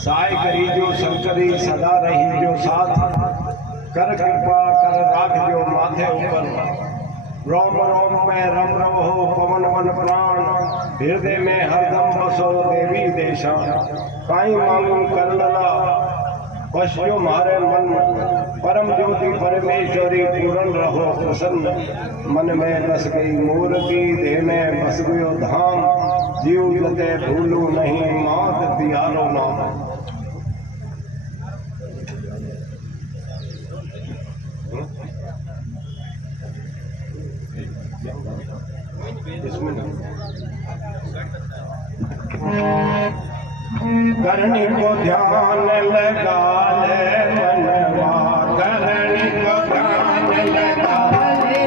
साय करी जो शंकरी सदा रही जो साथ, कर कृपा कर राख जो माथे ऊपर। रोम रोम में रम रहो पवन मन प्राण, हृदय में हरदम बसो देवी देशा। काई मांगू कर लला पश्यो मारे मन, परम ज्योति परमेश्वरी पूर्ण रहो प्रसन्न। मन में बस गई मूर्ति, देह में बस गयो धाम। जीव जते भूलू नहीं, मात दियालो नाम। करनी को ध्यान लगा ले मनवा, करनी को ध्यान लगा ले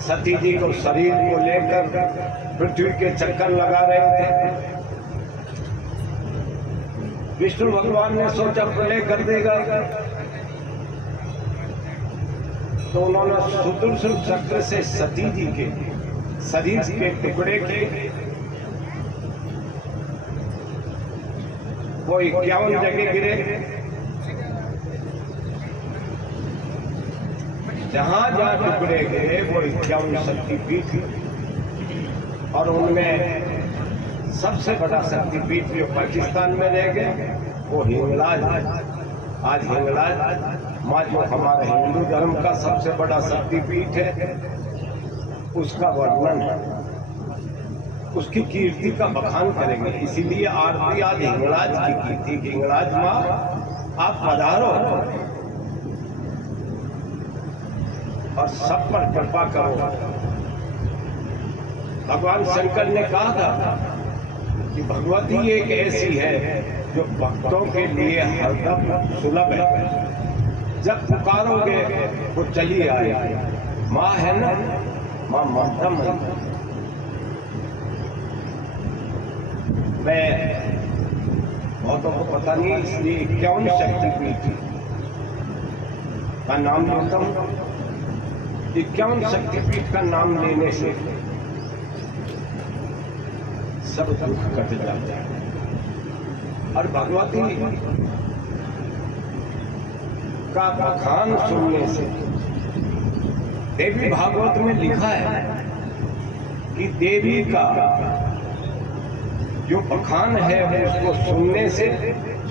सती जी को शरीर को लेकर पृथ्वी के चक्कर लगा रहे थे। विष्णु भगवान ने सोचा प्रलय कर देगा, तो उन्होंने सुदर्शन चक्र से सती जी के शरीर के टुकड़े किए। वो 51 जगह गिरे। जहां जहां टुकड़े गिरे वो 51 शक्तिपीठ, और उनमें सबसे बड़ा शक्तिपीठ जो पाकिस्तान में रह गए वो हिंगलाज। आज हिंगलाज माँ जो हमारे हिंदू धर्म का सबसे बड़ा शक्तिपीठ है, उसका वर्णन, उसकी कीर्ति का बखान करेंगे। इसीलिए आरती आज हिंगलाज की थी। हिंगलाज माँ आप पधारो और सब पर कृपा करो। भगवान शंकर ने कहा था कि भगवती एक ऐसी है जो भक्तों के लिए हरदम सुलभ है, जब पुकारोगे वो चली आए। माँ है ना, माँ ममता है। मैं बहुतों को पता नहीं, इसलिए 51 शक्तिपीठ का नाम लेता हूँ। 51 शक्तिपीठ का नाम लेने से सब दुख कट जाता है। और भगवती का बखान सुनने से, देवी भागवत में लिखा है कि देवी का जो बखान है उसको सुनने से,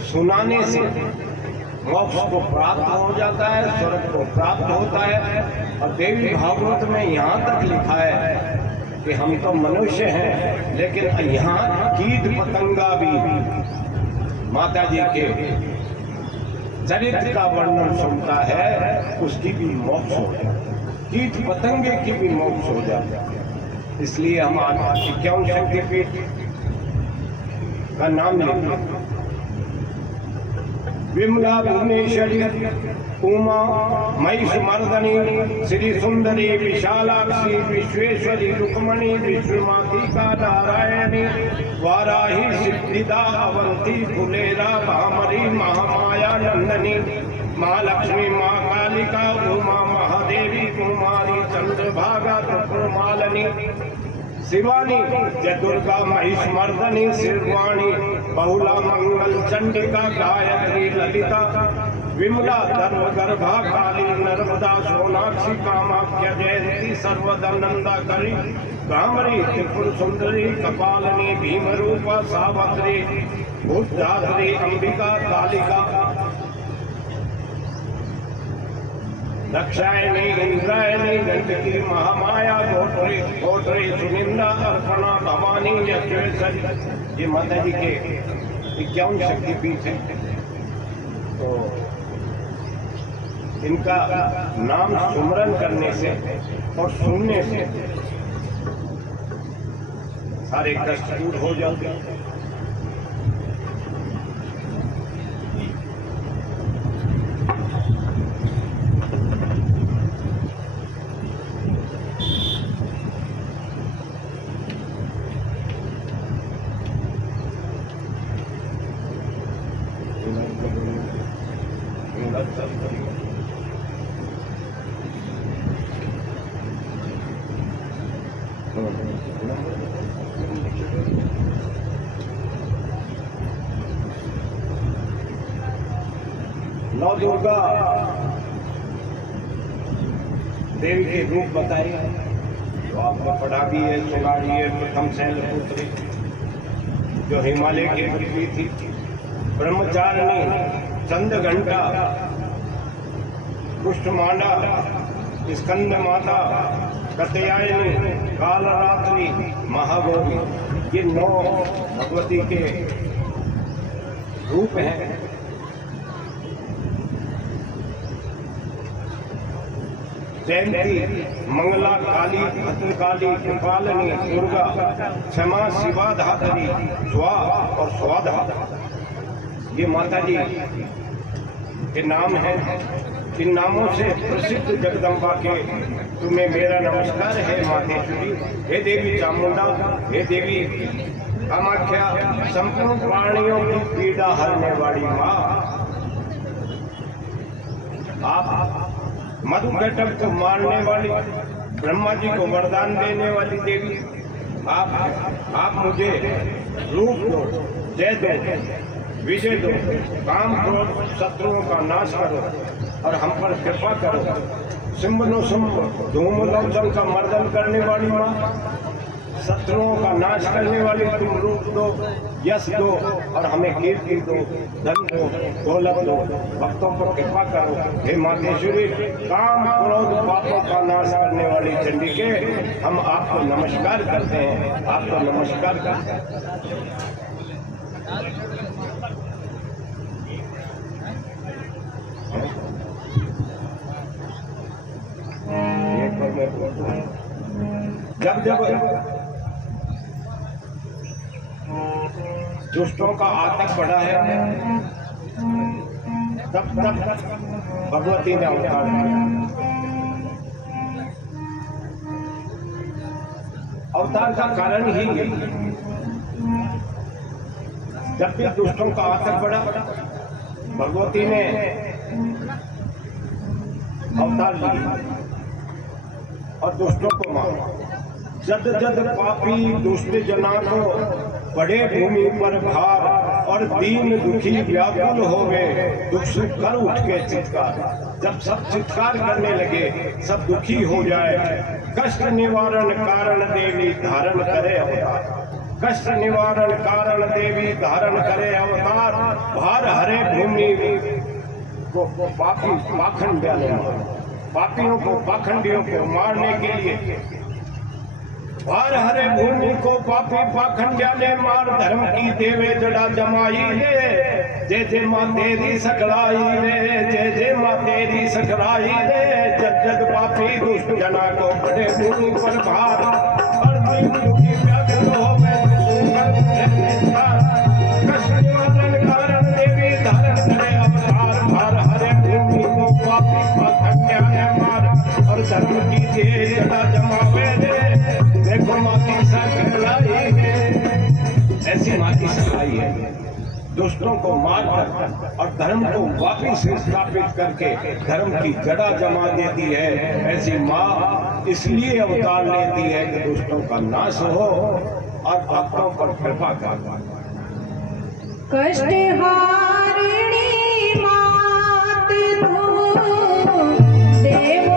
सुनाने से मोक्ष को प्राप्त हो जाता है, स्वर्ग को प्राप्त होता है। और देवी भागवत में यहाँ तक लिखा है कि हम तो मनुष्य हैं, लेकिन यहाँ कीट पतंगा भी माता जी के चरित्र का वर्णन सुनता है, उसकी भी मोक्ष हो जाता है, कीट पतंगे की भी मोक्ष हो जाता है। इसलिए हम आज 51 शक्तिपीठ का नाम लेते हैं। विमला भुवनेश्वरी, उमा महिषमर्दनी, श्री सुंदरी, विशालाक्षी, विश्वेश्वरी, रुक्मणी, विश्वमातिका, नारायणी, वाराही, सिद्धिदा, अवंती, फुलेरा, भामरी, महामाया, नंदनी, महालक्ष्मी, माँ कालिका, उमा महादेवी, कुमारी, चंद्रभागा, त्रिपुरमालिनी, शिवानी, जय दुर्गा, महिषमर्दनी, शिरवाणी, बहुला, मंगल चंडिका, गायत्री, ललिता, विमला, धर्मगर्भा, काली, नर्मदा, सोनाक्षी, कामाख्या, जयंती, सर्वदनंदा करी, भ्रामरी, त्रिपुर सुंदरी, कपालिनी, भीमरूपा, सावित्री, भूतधात्री, अंबिका, कालिका, दक्षायणी, इंद्रायणी, गंडकी, महामाया, गोत्री, सुनिंदा, अर्पणा, भवानी, यज्ञेश्वरी। ये माता जी के 51 शक्तिपीठ है। तो इनका नाम सुमरन करने से और सुनने से सारे कष्ट दूर हो जाते हैं। नौ दुर्गा देवी के रूप बताए, तो आपको पढ़ा भी है, सुना भी है। प्रथम शैलपुत्री जो हिमालय की पृथ्वी थी, ब्रह्मचारिणी, चंद्रघंटा, कुष्ठमांडा, स्कंद माता, कात्यायनी, कालरात्रि, महागौरी, ये 9 भगवती के रूप हैं। जयंती, मंगला, काली, भद्रकाली, कृपालिनी, दुर्गा, क्षमा, शिवा, धात्री, स्वा और स्वाधा, ये माता जी के नाम हैं। इन नामों से प्रसिद्ध जगदम्बा के तुम्हें मेरा नमस्कार है मातेश्वरी। हे देवी चामुंडा, हे देवी कामाख्या, संपूर्ण प्राणियों की पीड़ा हरने वाली माँ, आप मधुकैटभ को मारने वाली, ब्रह्मा जी को वरदान देने वाली देवी, आप मुझे रूप दो, जय दो, विजय दो, काम क्रोध शत्रुओं का नाश करो और हम पर कृपा करो। सिंबनो सिंब धूम लोचन का मर्दन करने वाली माँ, शत्रुओं का नाश करने वाली तुम रूप दो, यश दो और हमें कीर्ति दो, धन दो, दौलत दो, भक्तों पर कृपा करो। हे मातेश्वरी, काम क्रोध पापों का नाश करने वाली चंडी के हम आपको नमस्कार करते हैं, आपको नमस्कार करते हैं। जब जब दुष्टों का आतंक बढ़ा है, तब भगवती ने अवतार लिया। अवतार का कारण ही यही, जब भी दुष्टों का आतंक बढ़ा, भगवती ने अवतार लिया और दुष्टों को मारा। जद जद पापी दुष्ट जना को बड़े भूमि पर भार और दीन दुखी व्याकुल हो गए, दुख सुख कर उठ के चित्कार। जब सब चित्कार करने लगे, सब दुखी हो जाए, कष्ट निवारण कारण देवी धारण करे अवतार। कष्ट निवारण कारण देवी धारण करे अवतार, भार हरे भूमि को पापी पाखंड, पापियों को पाखंडियों को मारने के लिए, भार हरे भूमि को पापी पाखंडिया ने मार, धर्म की देवे जड़ा जमाई रे, जय जय माँ तेरी सकलाई रे, जय जय माँ तेरी सकलाई रे। जद जद पापी दुष्ट जना को बड़े भूमि पर भार और दीन दुखी व्याकुल हो गए, कष्ट निवारण कारण देवी धारण करे अवतार, भार हरे भूमि को पापी पाखंडिया ने मार और धर्म की देवे जड़ा जमावे रे। देखो माँ की सकलाई है, ऐसी माँ की सकलाई है, दुष्टों को मार कर और धर्म को वापिस स्थापित करके धर्म की जड़ा जमा देती है। ऐसी माँ इसलिए अवतार लेती है कि दुष्टों का नाश हो और भक्तों पर कृपा कर। कष्ट हारिणी मात तू देवो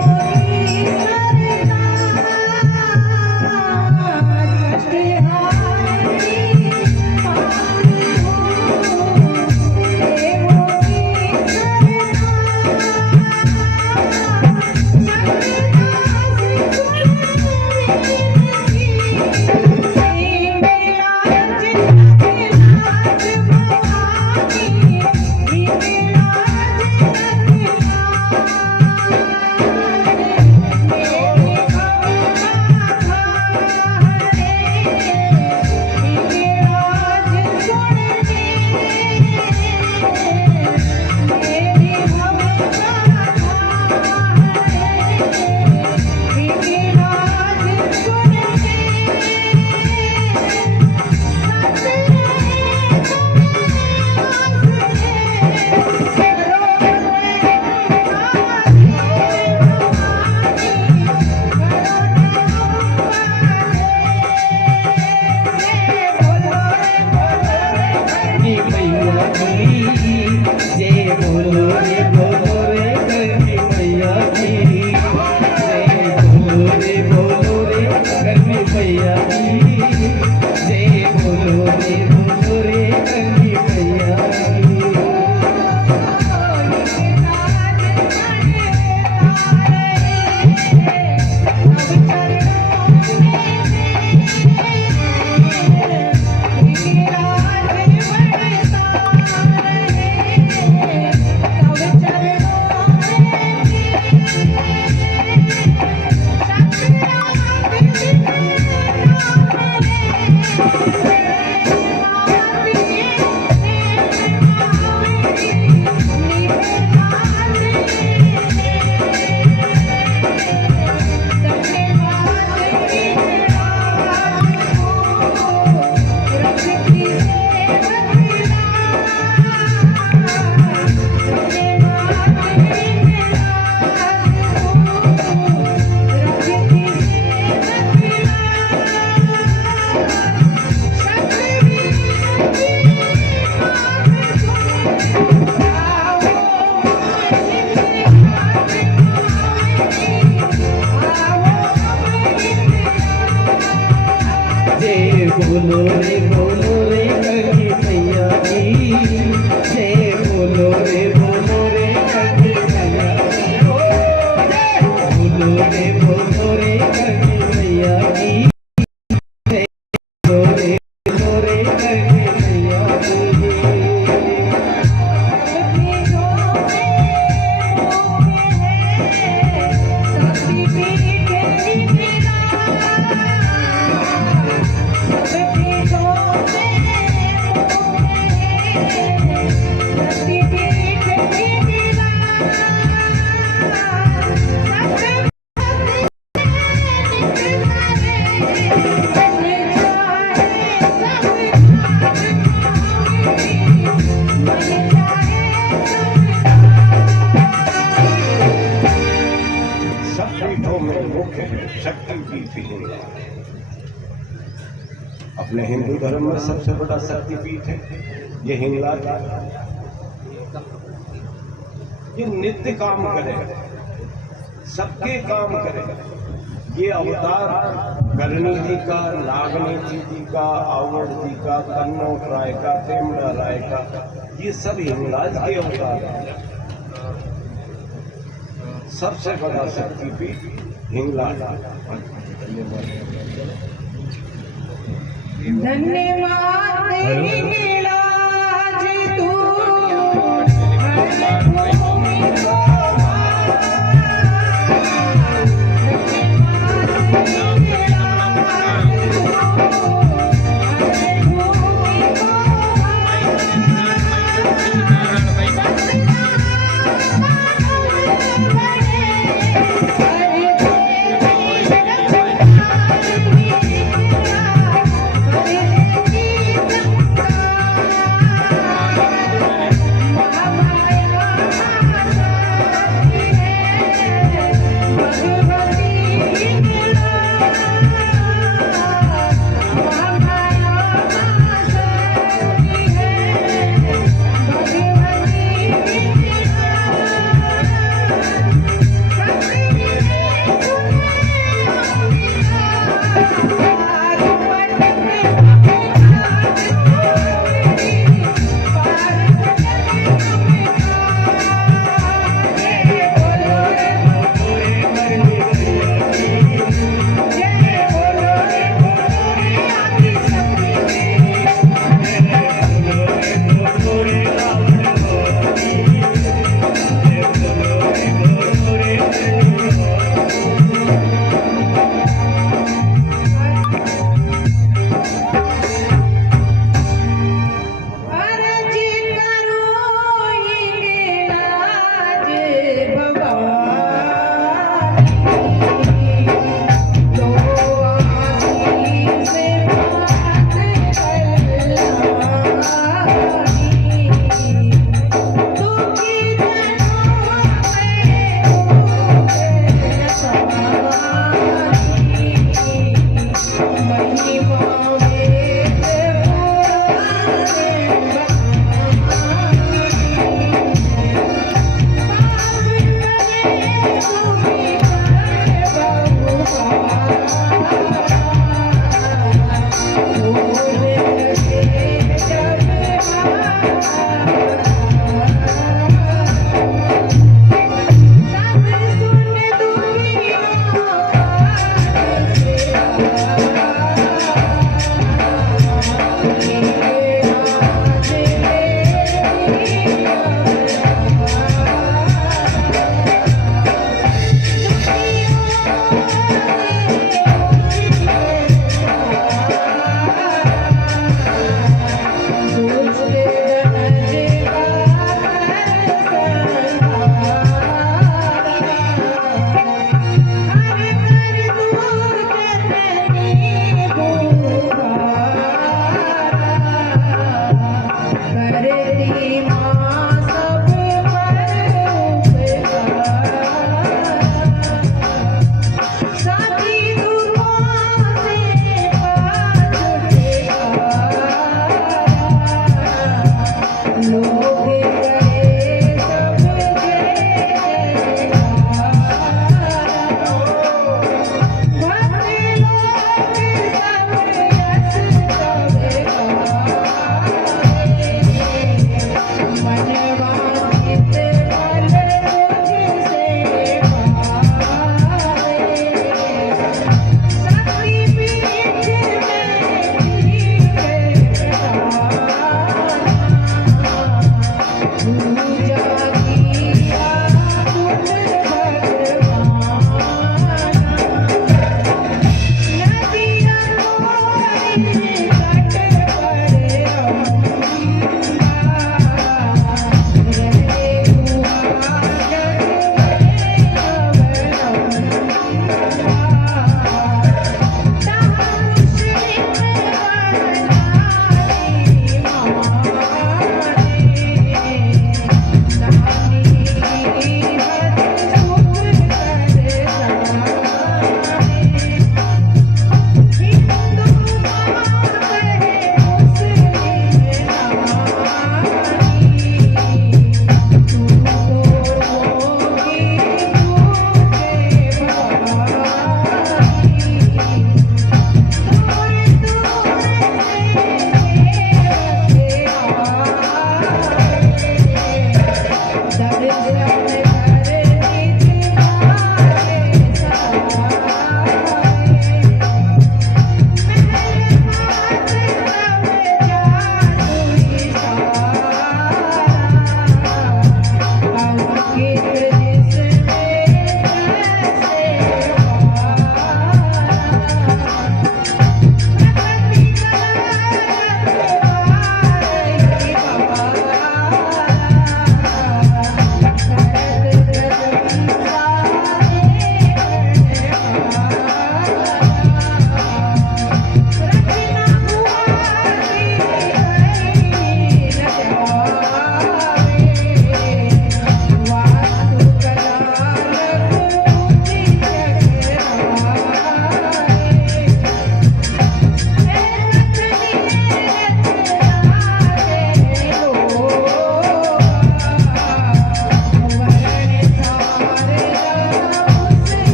बोलो रे करके मैया की जय बोलो रे करके मैया की बोलो रे करके मैया की जय बोलो रे करके मैया की शक्तिपीठों में मुख्य शक्तिपीठ हिंगला। अपने हिंदू धर्म में सबसे बड़ा शक्तिपीठ है ये हिंगला। ये नित्य काम करे, सबके काम करे। ये अवतार करणी जी का, नागनी जी का, आवड़ जी का, कन्नौज राय का, तेमड़ा राय का, ये सब हिंगलाज के अवतार हैं। सबसे बड़ा शक्तिपीठ हिंगला। धन्यवाद हिंगलाज तू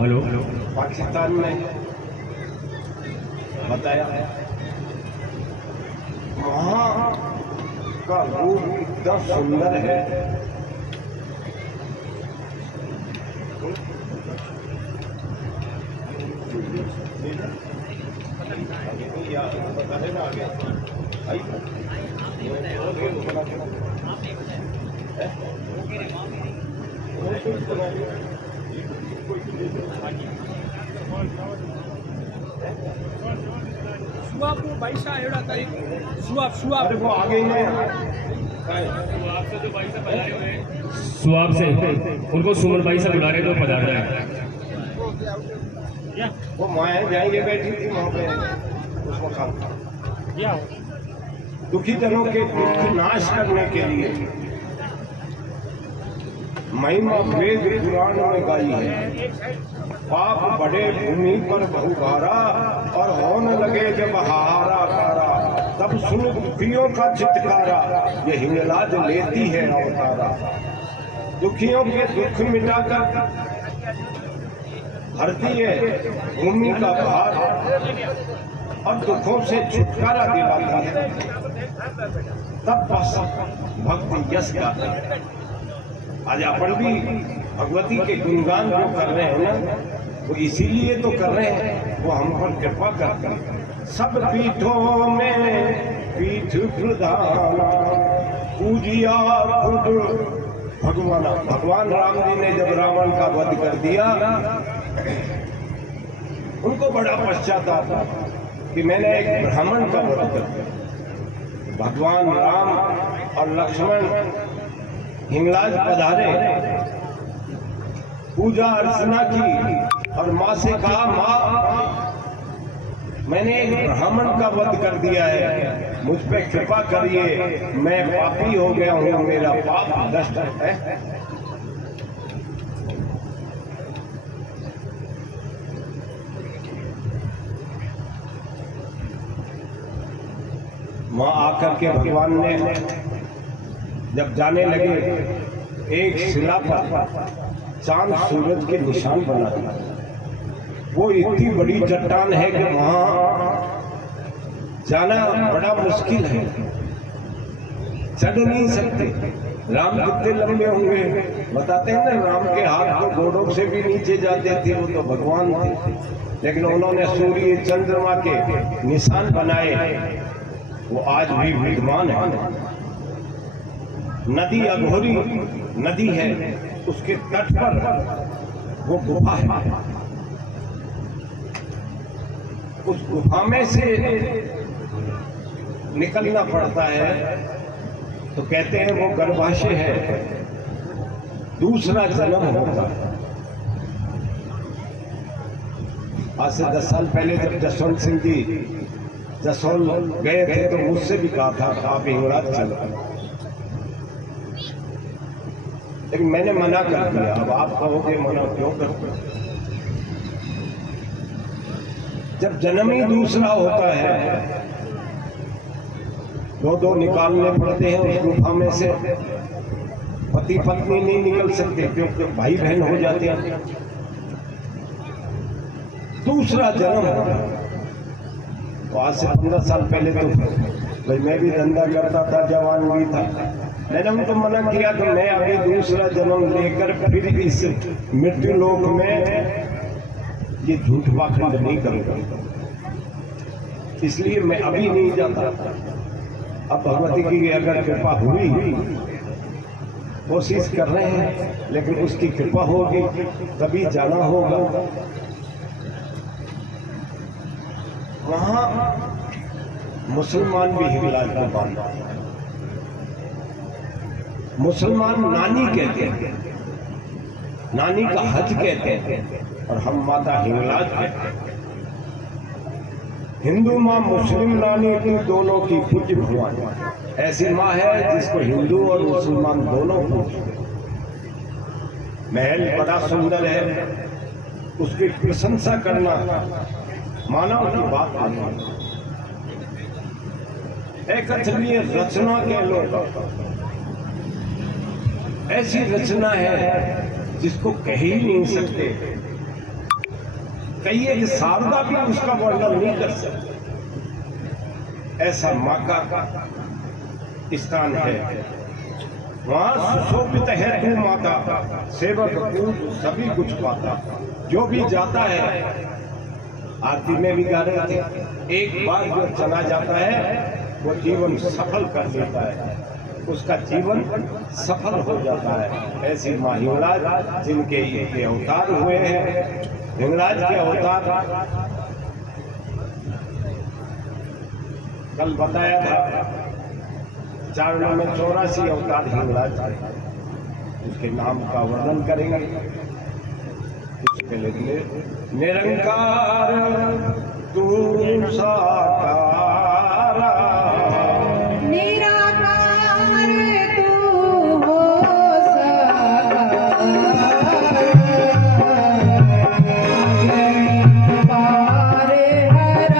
हेलो पाकिस्तान में बताया वहाँ का रूप इतना सुंदर है। अरे वो आगे ही नहीं सुहाग से उनको सुमन भाई से बुला रहे तो पधार रहे हैं। वो माए जाएंगे बैठी थी वहाँ पे उसमें खा दुखी जनों के दुख नाश करने के लिए महिमा वेद पुराण में गाई है। पाप बढ़े भूमि पर बहुभारा और होने लगे जब हाहारा कारा, तब सुन दुखियों का चित्कारा, ये हिंगलाज लेती है अवतारा। दुखियों के दुख मिटाकर हरती है भूमि का भार और दुखों से छुटकारा दिलाती है। तब बस भक्ति यश गाते हैं। आज अपन भी भगवती के गुणगान जो कर रहे हैं ना, वो इसीलिए तो कर रहे हैं, वो हम पर कृपा करते हैं। सब पीठों में पीठ प्रधान पूजिया खुद भगवान। भगवान राम जी ने जब रावण का वध कर दिया, उनको बड़ा पश्चाताप था कि मैंने एक ब्राह्मण का वध कर दिया। भगवान राम और लक्ष्मण हिंगलाज पधारे, पूजा अर्चना की और माँ से कहा, माँ मैंने एक ब्राह्मण का वध कर दिया है, मुझ पे कृपा करिए, मैं पापी हो गया हूँ, मेरा पाप नष्ट है। माँ आकर के भगवान ने जब जाने लगे, एक शिला पर चांद सूरज के निशान बना दिया। वो इतनी बड़ी चट्टान है कि वहां जाना बड़ा मुश्किल है, चढ़ नहीं सकते। राम कितने लंबे होंगे, बताते हैं ना, राम के हाथ तो घोड़ों से भी नीचे जाते थे, वो तो भगवान थे। लेकिन उन्होंने सूर्य चंद्रमा के निशान बनाए, वो आज भी विद्यमान है। नदी अघोरी नदी है, उसके तट पर वो गुफा है। उस गुफा में से निकलना पड़ता है, तो कहते हैं वो गर्भाशय है, दूसरा जन्म होता है। आज से 10 साल पहले जब जसवंत सिंह जी जसोल गए थे, तो मुझसे भी कहा था आप हिंगलाज चलो, लेकिन मैंने मना कर दिया। अब आप कहोगे मना क्यों करते? जब जन्म ही दूसरा होता है, दो निकालने पड़ते हैं उस गुफा में से। पति पत्नी नहीं निकल सकते क्योंकि भाई बहन हो जाते हैं। दूसरा जन्म होता है। तो आज से 15 साल पहले तो भाई मैं भी धंधा करता था, जवान भी था, मैंने उनको मना किया कि मैं अभी दूसरा जन्म लेकर फिर इस मृत्यु लोक में ये झूठ पाखंड नहीं करूंगा, इसलिए मैं अभी नहीं जाता। अब भगवती की अगर कृपा हुई, कोशिश कर रहे हैं, लेकिन उसकी कृपा होगी तभी जाना होगा। वहां मुसलमान भी हिंगलाज को मानते हैं। मुसलमान नानी कहते हैं, नानी का हज कहते हैं, और हम माता हिंगलाज कहते हैं। हिंदू माँ मुस्लिम नानी तू दोनों की पूज्य भगवान। ऐसी माँ है जिसको हिंदू और मुसलमान दोनों पूजते। महल बड़ा सुंदर है, उसकी प्रशंसा करना मानव की बात नहीं। एक अचलीय रचना के लोग, ऐसी रचना है जिसको कह ही नहीं सकते। कहिए कि शारदा भी उसका वर्णन नहीं कर सकते। ऐसा माँ का स्थान है, वहां सुशोभित है तू माता, सेवक पूज सभी कुछ पाता। जो भी जाता है, आरती में भी गा रहे थे, एक बार जो चला जाता है वो जीवन सफल कर लेता है, उसका जीवन सफल हो जाता है। ऐसी माँ हिंगलाज जिनके ये अवतार हुए हैं। हिंगलाज के अवतार कल बताया था, चारणों में 84 अवतार हिंगलाज थे। उसके नाम का वर्णन करेंगे। उसके लिए निरंकार तू साकार, निराकार तू हो साकार, पार हरा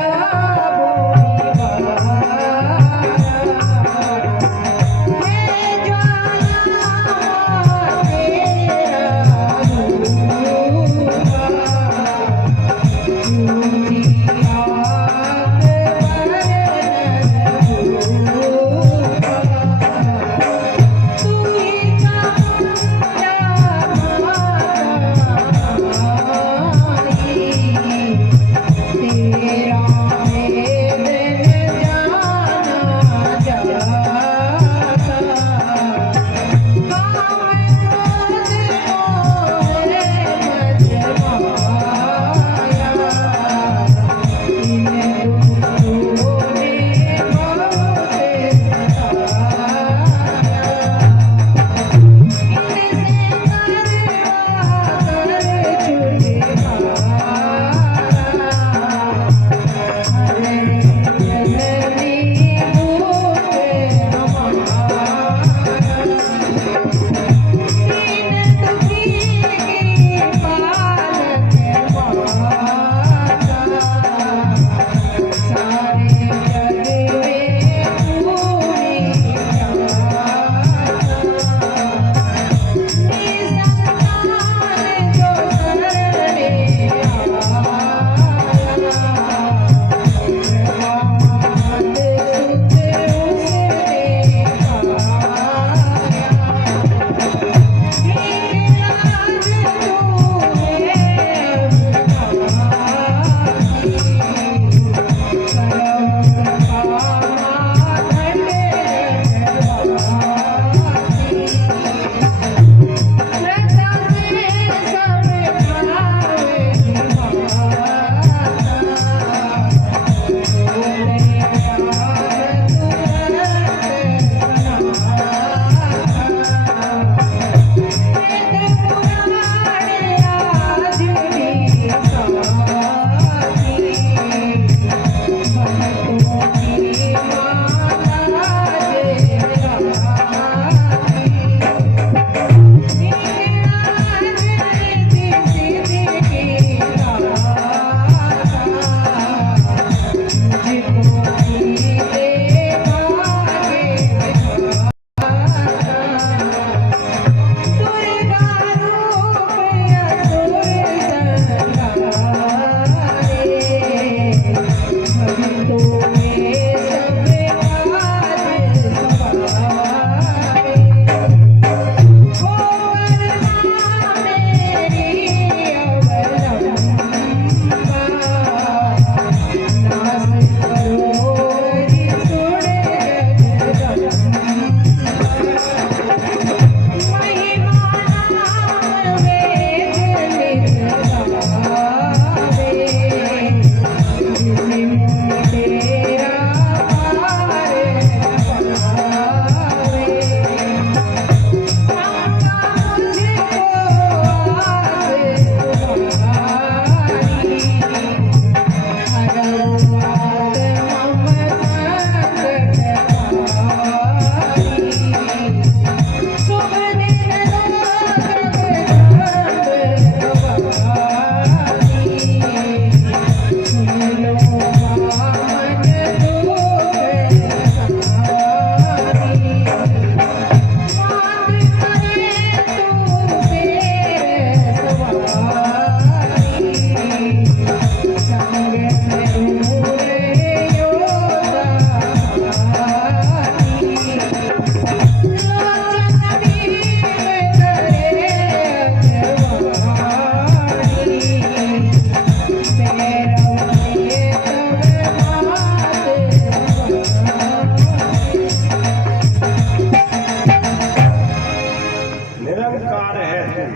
निरंकार है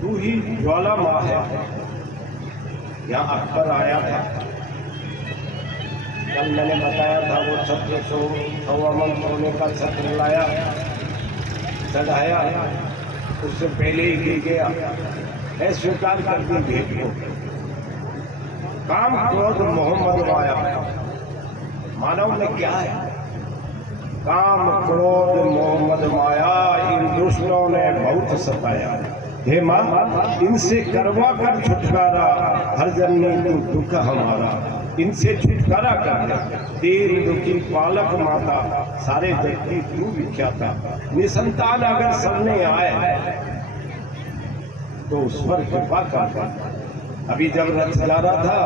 तू ही ज्वाला माँ है। यहाँ अकबर आया था, कल मैंने बताया था, वो छत्र सवामन सोने का छत्र लाया, चढ़ाया, उससे पहले ही गिर गया। है स्वीकार कर दी भेंट को। काम क्रोध मोहम्मद माया, मानव में क्या है? काम क्रोध मोहम्मद माया, इन दुष्टों ने बहुत सताया। हे माँ, इनसे करवा कर छुटकारा, हर जन्मी तू दुख हमारा। इनसे छुटकारा कर, दीन दुखी पालक माता, सारे जग की तू विख्याता। निसंतान अगर सबने आए तो उस पर कृपा कर। अभी जब रथ जा रहा था,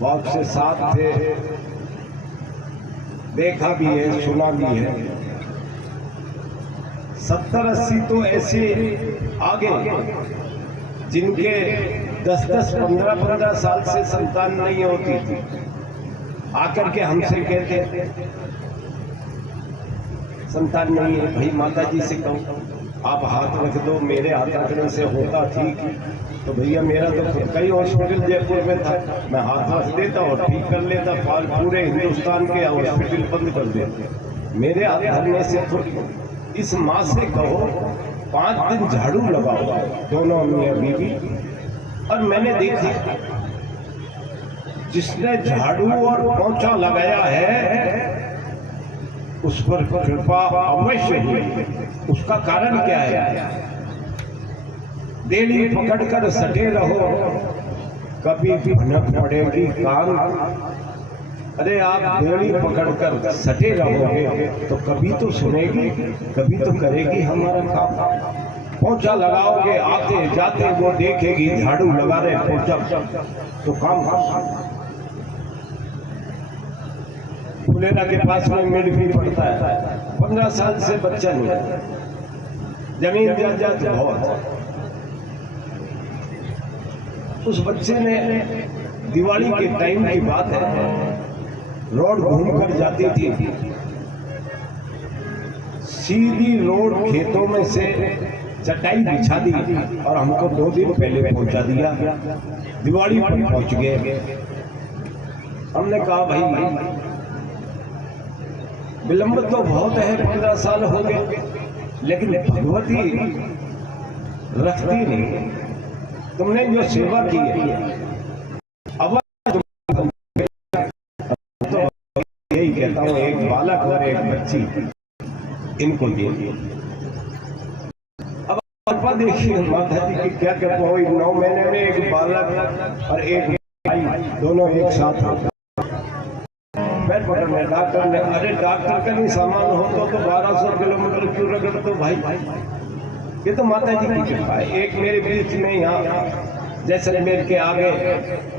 बहुत से साथ थे, देखा भी है, सुना भी है। 70-80 तो ऐसे आगे जिनके 10-10, 15-15 साल से संतान नहीं होती थी, आकर के हमसे कहते संतान नहीं है। भाई माता जी से कहो आप हाथ रख दो, मेरे हाथ रखने से होता ठीक। तो भैया मेरा तो कई हॉस्पिटल जयपुर में था, मैं हाथ रख देता और ठीक कर लेता, पूरे हिंदुस्तान के हॉस्पिटल बंद कर देते। मेरे हाथ धरने से थोड़ी। इस माँ से कहो 5 दिन झाड़ू लगाओ, दोनों मियां बीवी। और मैंने देखा जिसने झाड़ू और पोंछा लगाया है उस पर कृपा अवश्य हुई। उसका कारण क्या है? देली पकड़कर सटे रहो, कभी भनक पड़ेगी कान। अरे आप देली पकड़कर सटे रहोगे तो कभी तो सुनेगी, कभी तो करेगी हमारा काम। पोंछा लगाओगे, आते जाते वो देखेगी झाड़ू लगा रहे पोंछा, तो काम। फुलेरा के पास में मिल भी पड़ता है, 15 साल से बच्चा नहीं, जमीन जायदाद बहुत। उस बच्चे ने दिवाली के टाइम की बात है, रोड घूम कर जाती थी, सीधी रोड खेतों में से चटाई बिछा दी और हमको 2 दिन पहले पहुंचा दिया। दिवाली पर पहुंच गए। हमने कहा भाई विलंब तो बहुत है, 15 साल हो गए, लेकिन भगवती रखती नहीं। तुमने जो सेवा की है, अब तो यही कहता हूँ, एक बालक और एक बच्ची इनको दिए। अब कृपा देखिए माता जी की क्या कहता हूँ, 9 महीने में एक बालक और एक भाई दोनों एक साथ होता। पैर पकड़ने डॉक्टर ने, अरे डॉक्टर का नहीं सामान हो तो 1200 किलोमीटर क्यों रगड़ तो भाई। ये तो माता जी की कृपा है। एक मेरे बीच में यहाँ जैसलमेर के आगे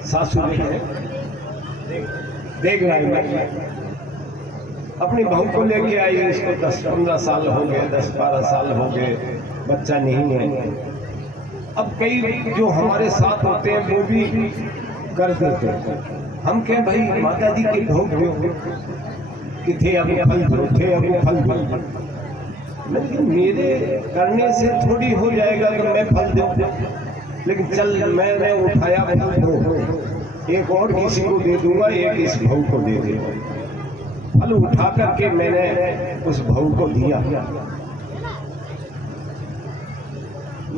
सासू देख रहा अपनी बहू को लेके आई, इसको 10-15 साल हो गए, 10-12 साल हो गए, बच्चा नहीं है। अब कई जो हमारे साथ होते हैं वो भी कर देते हैं। हम कहें भाई माता जी के भोग दो कि थे अभी फल दो, थे अभी फल दो, लेकिन मेरे करने से थोड़ी हो जाएगा कि मैं फल दूं। लेकिन चल मैंने उठाया फल दो, एक और किसी को दे दूंगा, एक इस भाऊ को दे दूंगा। फल उठा करके मैंने उस भाऊ को दिया।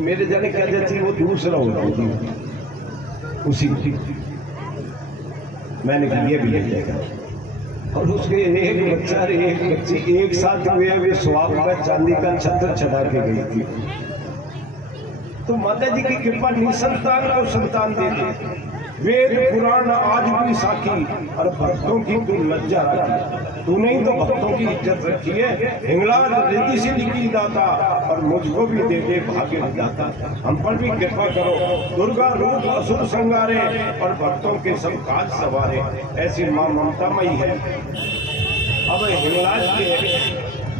मेरे जाने क्या जाती वो दूसरा होता उसी मैंने कहा ये भी ले जाएगा। और उसके एक बच्चा एक बच्ची एक साथ हुए, वे स्वाब का चांदी का छत्र चढ़ा के गई थी। तो माता जी की कृपा निसंतान को संतान दे दी। वेद पुराण आज भी साखी, और भक्तों की तू लज्जा रखी। तूने ही तो भक्तों की इज्जत रखी है। हिंगलाज रिद्धि सिद्धि की दाता, और मुझको भी दे दे भाग्य विधाता। हम पर भी कृपा करो, दुर्गा रूप असुर संगारे, और भक्तों के सब काज सवारे। ऐसी माँ ममतामयी है। अब हिंगलाज के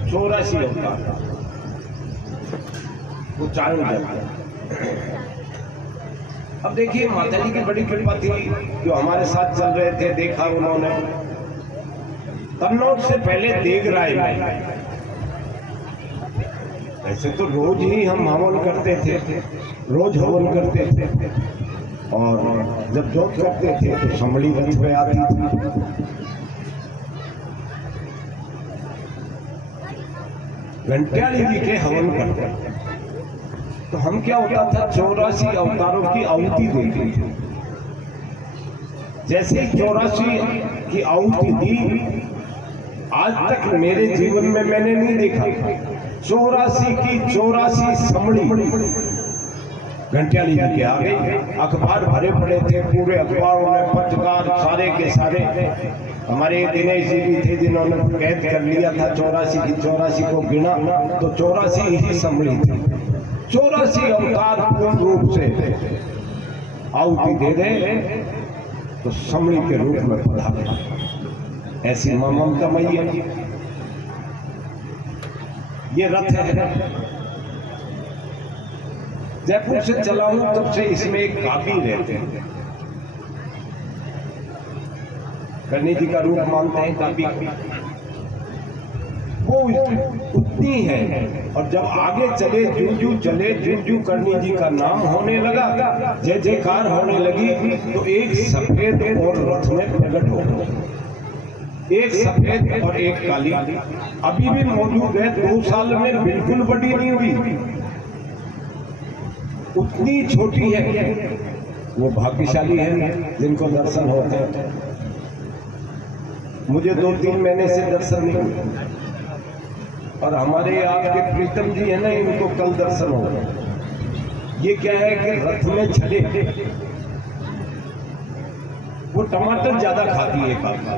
84 होता वो चारण जाता। अब देखिए माता जी की बड़ी कृपा थी, जो हमारे साथ चल रहे थे, देखा उन्होंने कन्नौज से पहले देगराय में। ऐसे तो रोज ही हम हवन करते थे, रोज हवन करते थे, और जब जोत करते थे तो संभली रथ पे आती थी। घंटियाली जी के हवन करते तो हम क्या होता था, 84 अवतारों की आहुति देते थे। जैसे ही 84 की आहुति दी, आज तक मेरे जीवन में मैंने नहीं देखा 84 की 84 समड़ी घंटियाली जी के आ गई। अखबार भरे पड़े थे, पूरे अखबारों में पत्रकार सारे के सारे। हमारे दिनेश जी भी थे जिन्होंने कैद कर लिया था 84 की 84 को गिना तो 84 ही समड़ी थी। 84 अवतार पूर्ण रूप से आहुति दे दे तो समड़ी के रूप में पधारे। ऐसी मां ममता मैया। ये रथ है, जयपुर से चला हूं तब से इसमें एक काबी रहते हैं। करणी जी का रूप मानते हैं काबी, वो उतनी है। और जब आगे चले जूझू चले जूझू करणी जी का नाम होने लगा, जय जयकार होने लगी, तो एक सफेद और रथ में प्रकट हो गए। एक सफेद और एक काली अभी भी मौजूद है। 2 साल में बिल्कुल बड़ी नहीं हुई, उतनी छोटी है। वो भाग्यशाली है जिनको दर्शन होते हैं। मुझे 2-3 महीने से दर्शन नहीं हुए, और हमारे आपके प्रीतम जी है ना, इनको कल दर्शन हो। ये क्या है कि रथ में चले, वो टमाटर ज्यादा खाती है काका।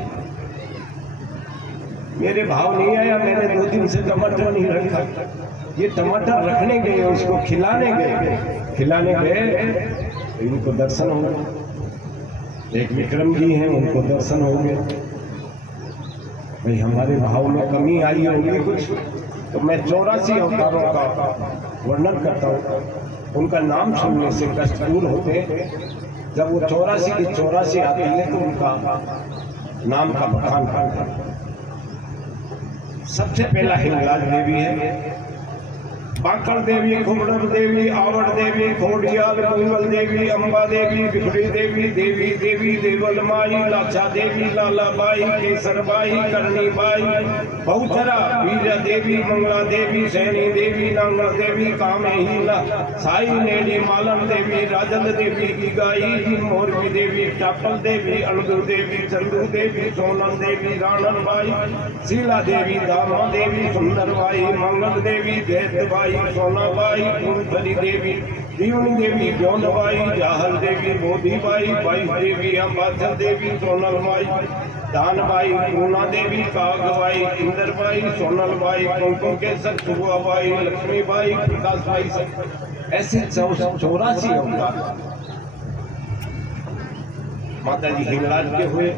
मेरे भाव नहीं आया, मैंने 2 दिन से टमाटर नहीं रखा। ये टमाटर रखने गए, उसको खिलाने गए, इनको दर्शन हो गए। एक विक्रम जी हैं, उनको दर्शन हो गए। भाई हमारे भाव में कमी आई होगी कुछ, तो मैं 84 अवतारों का वर्णन करता हूँ। उनका नाम सुनने से कष्ट दूर होते। जब वो 84 की 84 आती है तो उनका नाम का बखान करता है। सबसे पहला हिंगलाज देवी है, बांकड़ देवी, खुबड़र देवी, आवड़ देवी, खोडियाल, मंगल देवी, अम्बा देवी, बिखड़ी देवी, देवी देवी, देवल माई, लाछा देवी, लाला बाई, केसर बाई, करणी बाई, बहुचरा, वीरा देवी, मंगला देवी, सैनी देवी, नांगा देवी, कामेहीला, साई नेड़ी, मालन देवी, राजन देवी, ईगाई, मोरवी देवी, टापल देवी, अणगु देवी, चंदू देवी, सोनल देवी, राणन बाई, शीला देवी, दामा देवी, सुंदर बाई, मंगल देवी, दैत बाई, सोनाबाई, फूलधरी देवी, दीवनी देवी, ब्योंदबाई, जाहल देवी, बोधीबाई, बाई देवी, अंबाचल देवी, सोनल बाई, दानबाई, पूना देवी, कागबाई, इंदरबाई, सोनलबाई, कुमकुम केसर, सुबुआबाई, लक्ष्मीबाई, प्रकाशबाई, ऐसे 84 अवतार माता जी हिंगलाज के हुए।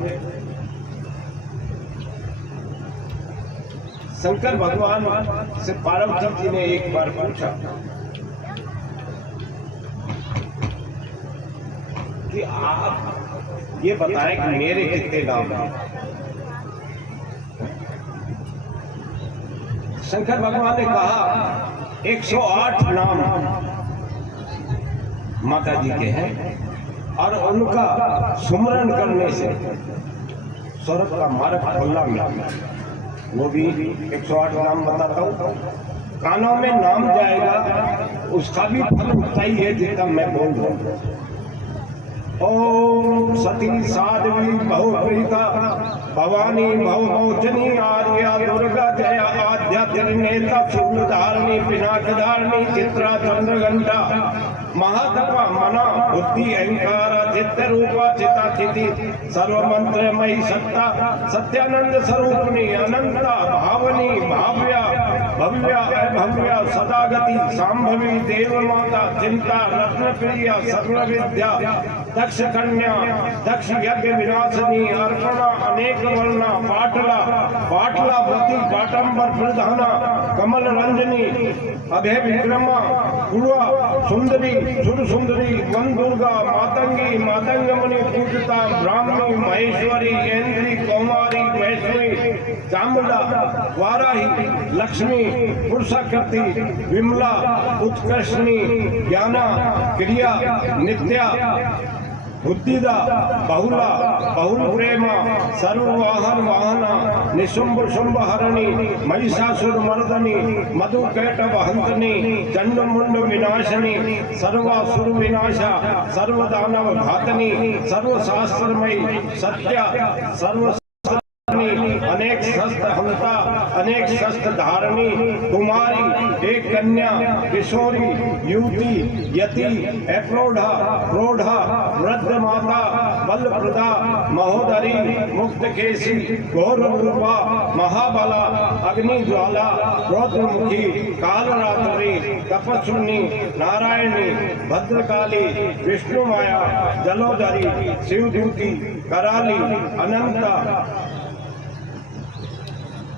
शंकर भगवान से पार्वती जी ने एक बार पूछा कि आप ये बताएं कि मेरे कितने नाम हैं। शंकर भगवान ने कहा 108 नाम माता जी के हैं, और उनका सुमरन करने से स्वर्ग का मार्ग खुला मिला। वो भी 108 नाम बताता हूँ। कानों में नाम जाएगा, उसका भी फल उतना ही है जितना मैं बोल रहा हूँ। ओम सती साध्वी बहुप्रीता भवानी भवमोचनी आर्या दुर्गा जया आद्या त्रिनेता शूलधारिणी पिनाकधारिणी चित्रा चंद्रघंटा महातपा मना बुद्धि अहंकारा चित्त रूपा चिताचिति सर्वमंत्रमयी सत्ता सत्यानंद स्वरूपिणी अनंता भावनी भाव्या भव्य अभव्य सदागति सांभवी देव माता चिंता रत्न प्रिया सर्व विद्या दक्ष कन्या दक्ष यज्ञ विनाशिनी अर्पणा अनेक वर्णा पाटला पाटला व्रती पाटंबर प्रधाना कमल रंजनी अभय विक्रमा पूर्वा सुंदरी सुर सुंदरी वन दुर्गा मातंगी मातंगमणि पूजिता ब्राह्मणी महेश्वरी ऐन्द्री कौमारी वैष्णवी चामुंडा वाराही लक्ष्मी पुरुषाकृति विमला उत्कृष्णी ज्ञाना क्रिया नित्या बुद्धिदा बहुला बहुल प्रेमा सर्व वाहन वाहना निशुंभ शुंभ हरणी महिषासुर मर्दनी मधु कैटभ हंतनी चंड मुंड विनाशनी सर्वासुर विनाशा सर्व दानव घातनी सर्व शास्त्रमयी सत्या सर्व अनेक शस्त्र हंता अनेक शस्त्र धारणी कुमारी एक कन्या किशोरी युवती यति अप्रौढ़ा प्रौढ़ा वृद्ध माता बलप्रदा महोदरी मुक्त केसी घोर रूपा महाबला अग्नि ज्वाला रौद्रमुखी कालरात्रि तपस्विनी नारायणी भद्रकाली विष्णु माया जलोदरी शिवदूती कराली अनंता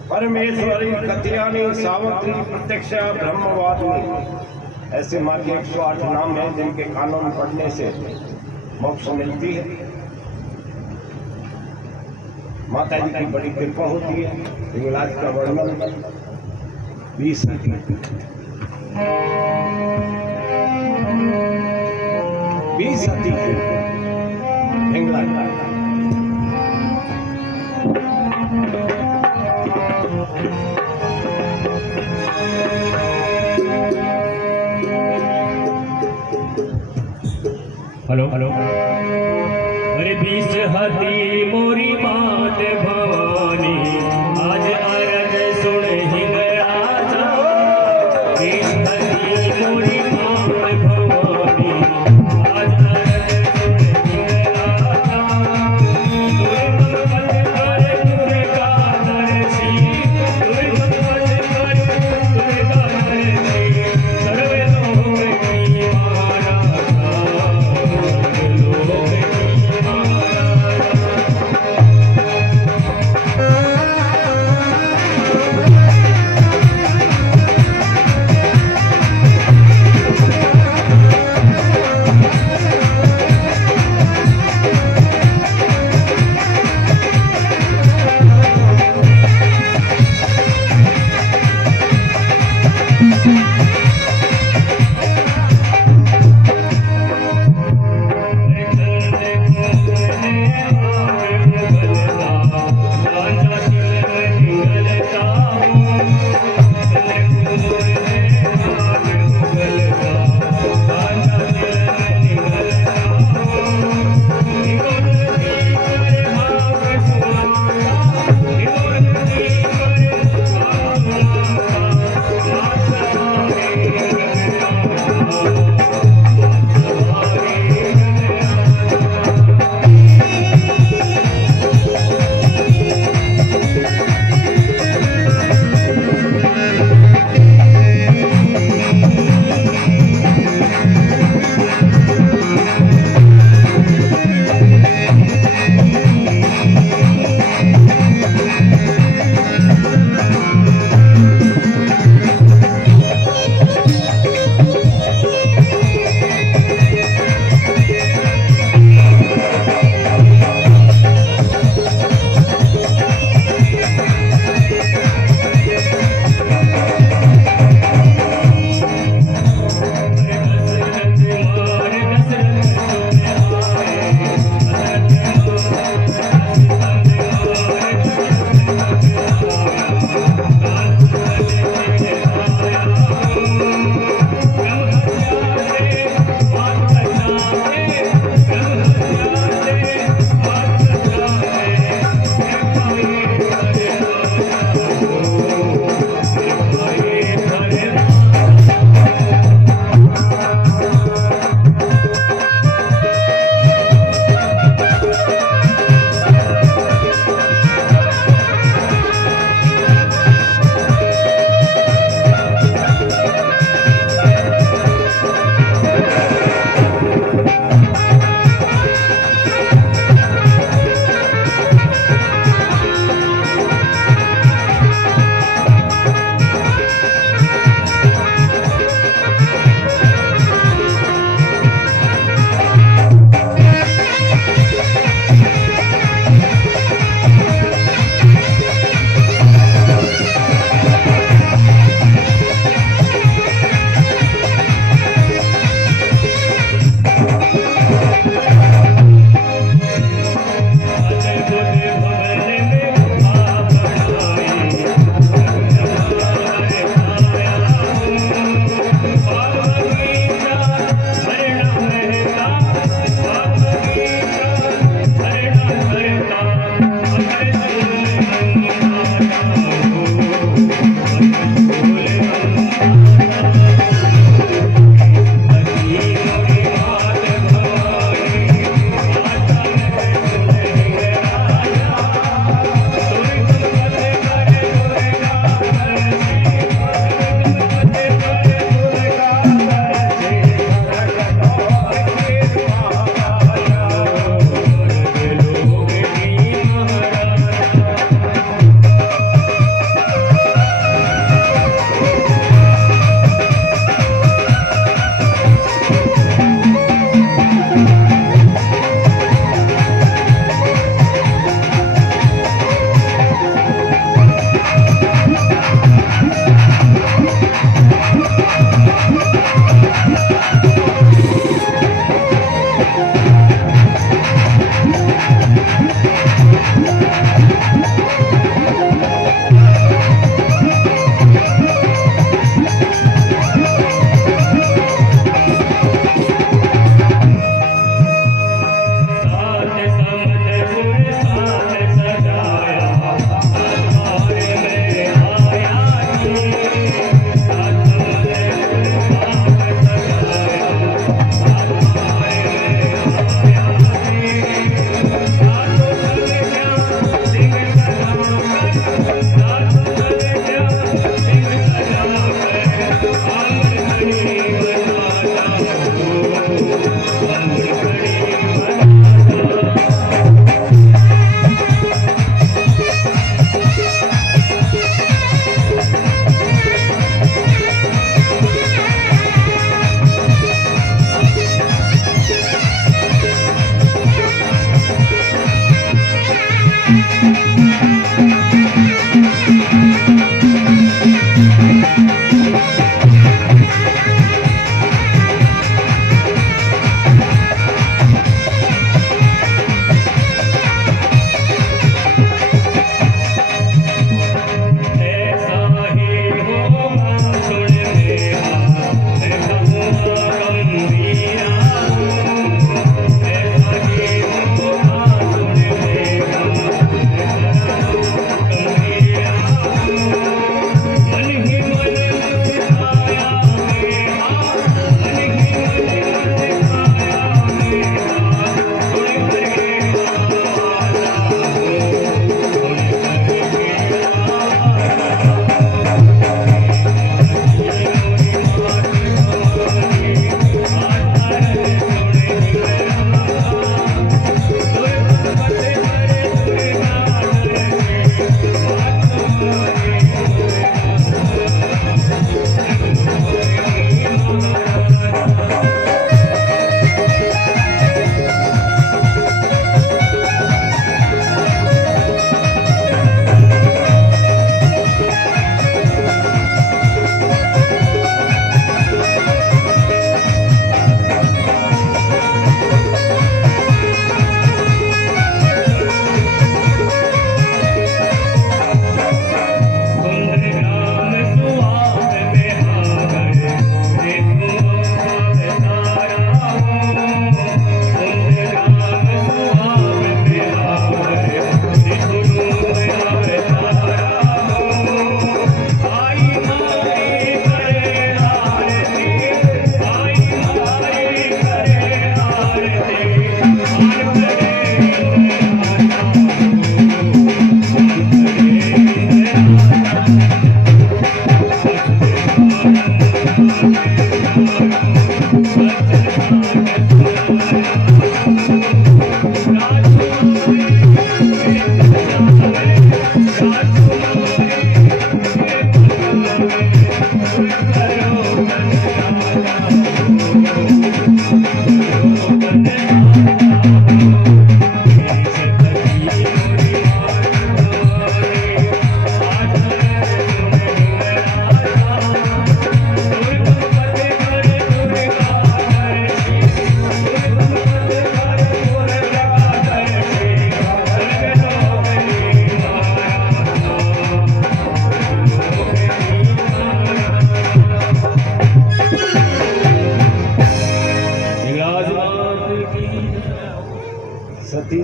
परमेश्वरी कत्यानी सावित्री प्रत्यक्षा ब्रह्मवादिनी ऐसे माँ के 108 नाम हैं जिनके कानून पढ़ने से मोक्ष मिलती है। माता जी की बड़ी कृपा होती है। हिंगलाज का वर्णन 20 सदी हिंगलाज हेलो हेलो अरे 20 हती मोरी मात भवानी आज अरज सुन हिंगराजा 20 हती मोरी मात भवानी आज अरज सुन हिंगराजा दुर्गम कर दुर्गा नरसी दुर्गम कर दुर्गा नरसी सर्वे लोग की महाराजा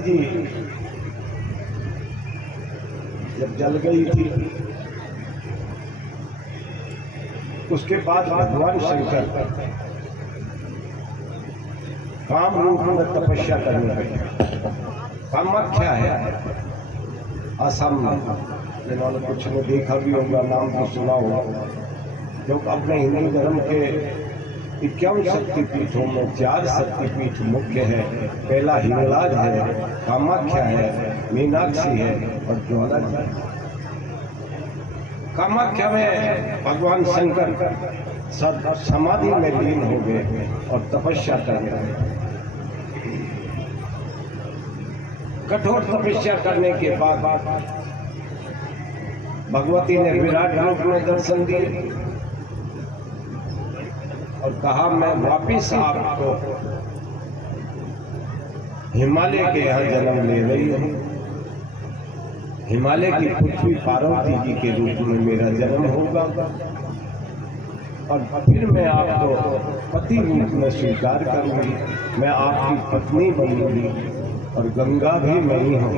जी जब जल गई थी, उसके बाद भगवान शंकर काम रूप में तपस्या करने लगे। कामाख्या है असम में, जिन्होंने कुछ ने देखा भी होगा, नाम तो सुना होगा। जो अपने हिंदू धर्म के 51 शक्तिपीठों में 4 शक्तिपीठ मुख्य है। पहला हिंगलाज है, कामाख्या है, मीनाक्षी है और ज्वाला जी। कामाख्या में भगवान शंकर समाधि में लीन हो गए और तपस्या करने लगे। कठोर तपस्या करने के बाद भगवती ने विराट रूप में दर्शन दिए और कहा, मैं वापिस आपको हिमालय के यहाँ जन्म ले रही हूँ। हिमालय की पुत्री पार्वती जी के रूप में मेरा जन्म होगा और फिर मैं आपको पति रूप में स्वीकार करूंगी। मैं आपकी पत्नी बनूंगी और गंगा भी मैं ही हूँ।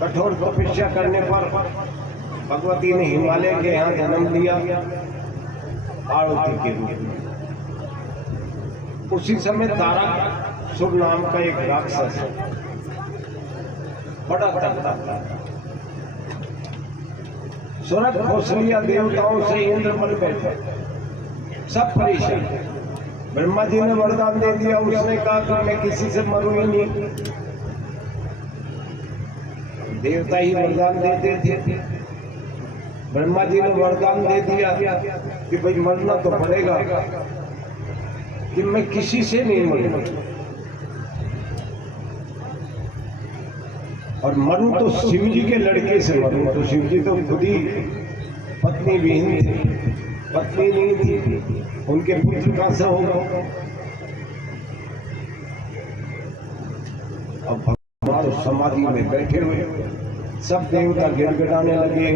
कठोर तपस्या करने पर भगवती ने हिमालय के यहाँ जन्म लिया पार्वती के रूप में। उसी समय तारासुर नाम का एक राक्षस है, बड़ा तगड़ा था। स्वर्ग खोसलिया देवताओं से इंद्र बन बैठे, सब परेशान। ब्रह्मा जी ने वरदान दे दिया, उसने कहा कि मैं किसी से मरूं ही नहीं। देवता ही वरदान देते थे। ब्रह्मा जी ने वरदान दे दिया कि भाई मरना तो पड़ेगा, कि मैं किसी से नहीं मरूंगा और मरूं तो शिव जी के लड़के से मरूं। तो शिव जी तो खुद ही पत्नी विहीन थे, पत्नी नहीं थी, उनके पुत्र कहां से होगा। अब भगवान समाधि में बैठे हुए, सब देवता गिड़गिड़ाने लगे,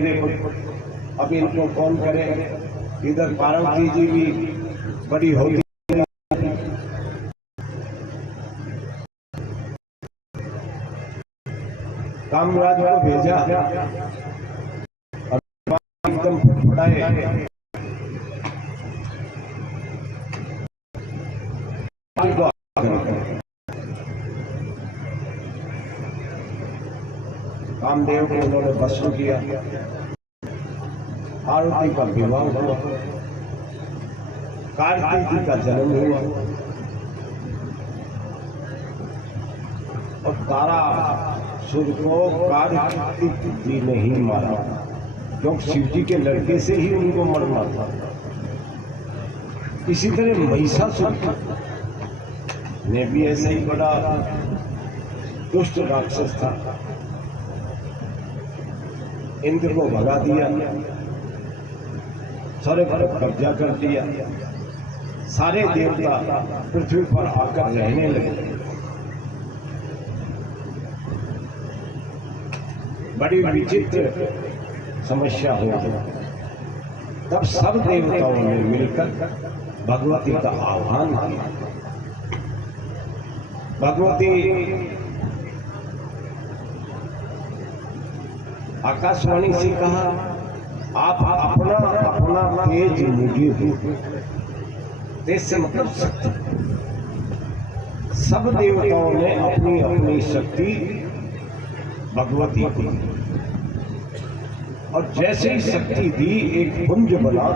अब इनको कौन करे। इधर पार्वती जी भी बड़ी होती, कामराज को भेजा और एकदम फटफटाए कामदेव को उन्होंने भस्म किया। पार्वती का विवाह हुआ, कार्तिक जी का जन्म हुआ और तारासुर को कार्तिक जी ने ही मारा, क्योंकि शिव जी के लड़के से ही उनको मरना था। इसी तरह महिषासुर ने भी ऐसा ही बड़ा दुष्ट राक्षस था, इंद्र को भगा दिया, स्वर्ग पर कब्जा कर दिया। सारे देवता पृथ्वी पर आकर रहने लगे। बड़ी विचित्र समस्या हो गई। तब सब देवताओं ने मिलकर भगवती का आह्वान किया। भगवती आकाशवाणी से कहा, आप अपना अपना तेज मुझे दो। तेज से मतलब शक्ति। सब देवताओं ने अपनी अपनी शक्ति भगवती को, और जैसे ही शक्ति दी एक पुंज बना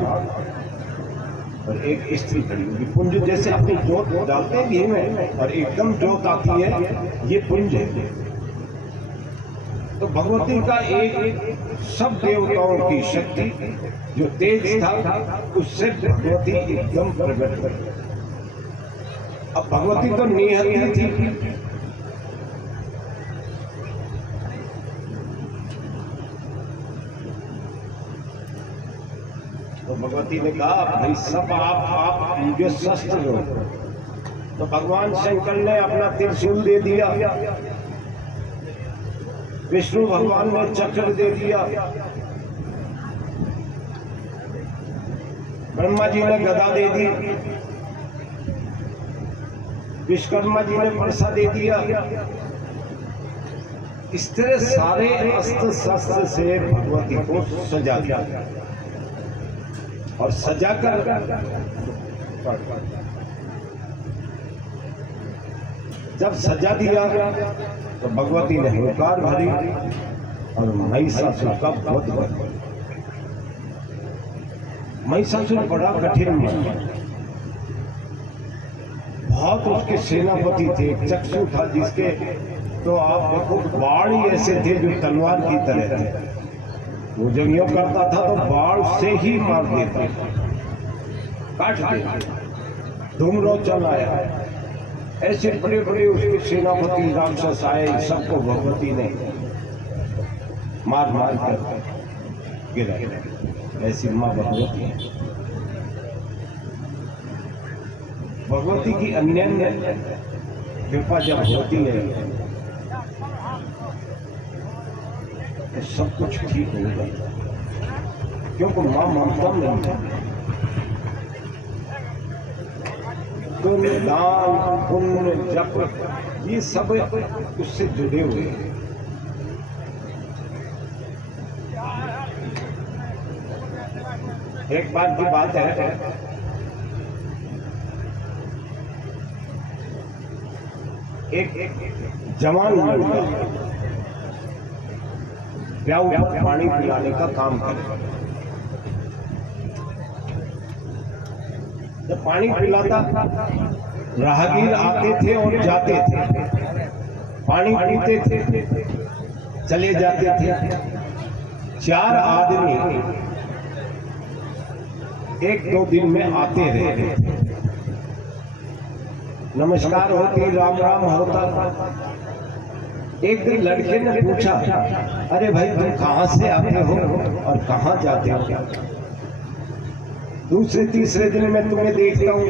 और एक स्त्री खड़ी होगी। पुंज जैसे अपनी जोत डालते हैं घी में और एकदम जोत आती है, ये पुंज है। तो भगवती का एक सब देवताओं की शक्ति जो तेज था, उससे भगवती एकदम प्रकट कर। अब भगवती तो निहत थी, तो भगवती ने कहा, भाई सब आप मुझे शस्त्र दो। तो भगवान शंकर ने अपना त्रिशूल दे दिया, विष्णु भगवान ने चक्र दे दिया, ब्रह्मा जी ने गदा दे दी, विश्वकर्मा जी ने परसा दे दिया। इस तरह सारे अस्त्र शस्त्र से भगवती को सजा दिया और सजा कर जब सजा दिया तो भगवती ने हुंकार भरी और महिषासुर का वध किया। महिषासुर बड़ा कठिन मन, बहुत उसके सेनापति थे, चक्षु था जिसके तो आप देखो बाण ही ऐसे थे जो तलवार की तरह थे। वो जब यूं करता था तो बाण से ही मार देता, काट देता। धूम्रोचन आया, ऐसे बड़े बड़े उसके सेनापति राक्षस आए, सबको भगवती ने मार मार कर गिरा। ऐसी माँ भगवती है। भगवती की अन्य कृपा जब होती है तो सब कुछ ठीक हो जाता है, क्योंकि माँ ममता नहीं है। पुण्य, दान, पुण्य, जप, ये सब उससे जुड़े हुए हैं। एक बार की बात है, एक जवान लड़का प्याऊ को पानी पिलाने का काम करे। जब पानी पिलाता, राहगीर आते थे और जाते थे, पानी पीते थे, चले जाते थे। 4 आदमी 1-2 दिन में आते रहे। नमस्कार होती, राम राम होता। एक दिन लड़के ने पूछा, अरे भाई तुम कहाँ से आते हो और कहाँ जाते हो? दूसरे तीसरे दिन में तुम्हें देखता हूँ।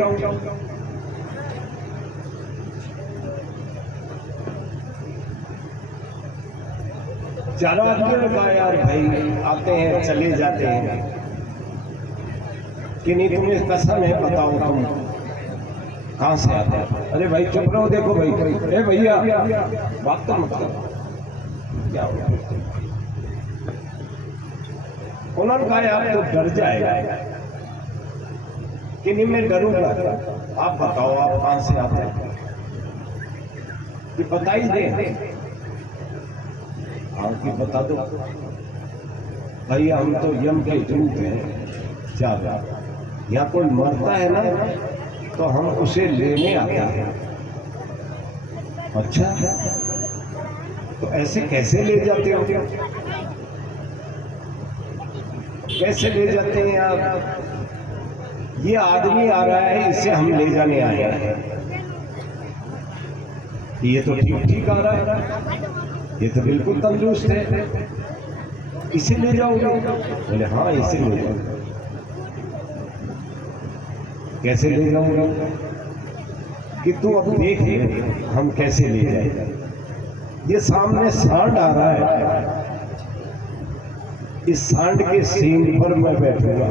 चारों आदमी ने कहा, यार भाई आते हैं चले जाते हैं, कि नहीं तुम्हें कसम है बताओ तुम कहाँ से आते हैं? अरे भाई चुप रहो, देखो भाई, ए भैया बात तो मत करो, क्या हो? उन्होंने कहा आप तो डर जाएगा। कि नहीं मैं डरूंगा, आप बताओ आप कहाँ से आते हैं? कि बता ही दे। कि बता दो भैया, हम तो यम के दूत हैं। क्या बात, यहाँ कोई मरता है ना तो हम उसे लेने आते हैं। अच्छा, तो ऐसे कैसे ले जाते हो? कैसे ले जाते हैं आप? ये आदमी आ रहा है, इसे हम ले जाने आए हैं। ये तो ठीक ठीक आ रहा है, ये तो बिल्कुल तंदुरुस्त है, इसे ले जाओगे? बोले हाँ इसे ले जाओ। कैसे ले जाऊंगा? कि तू अब देख हम कैसे ले जाए। ये सामने सांड आ रहा है, इस सांड के सींग पर मैं बैठूंगा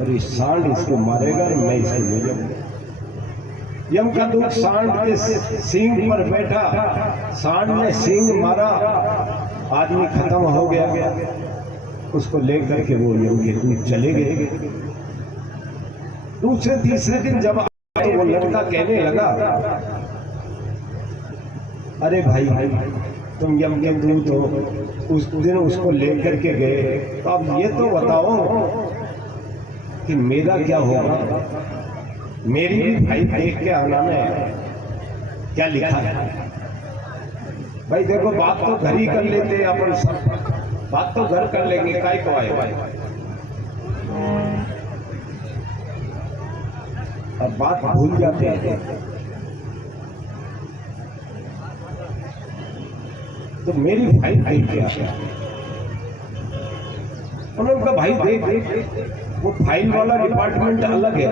और इस सांड इसको मारेगा और मैं इसको ले जाऊंगा। यम का दूत सांड के सींग पर बैठा, सांड ने सींग मारा, आदमी खत्म हो गया। उसको लेकर के वो यम के दूत चले गए। दूसरे तीसरे दिन जब आए तो वो लड़का कहने लगा, अरे भाई तुम यम के दूत हो, उस दिन उसको लेकर के गए, तो अब ये तो बताओ कि मेरा क्या होगा? मेरी भी भाई देख के आना में क्या लिखा है? भाई देखो बात तो घर ही कर लेते अपन सब, बात तो घर कर लेंगे, काय को आए भाई। अब बात भूल जाते हैं। तो मेरी भाई देख के आया, उन्होंने कहा भाई देख, वो फाइल वाला डिपार्टमेंट अलग है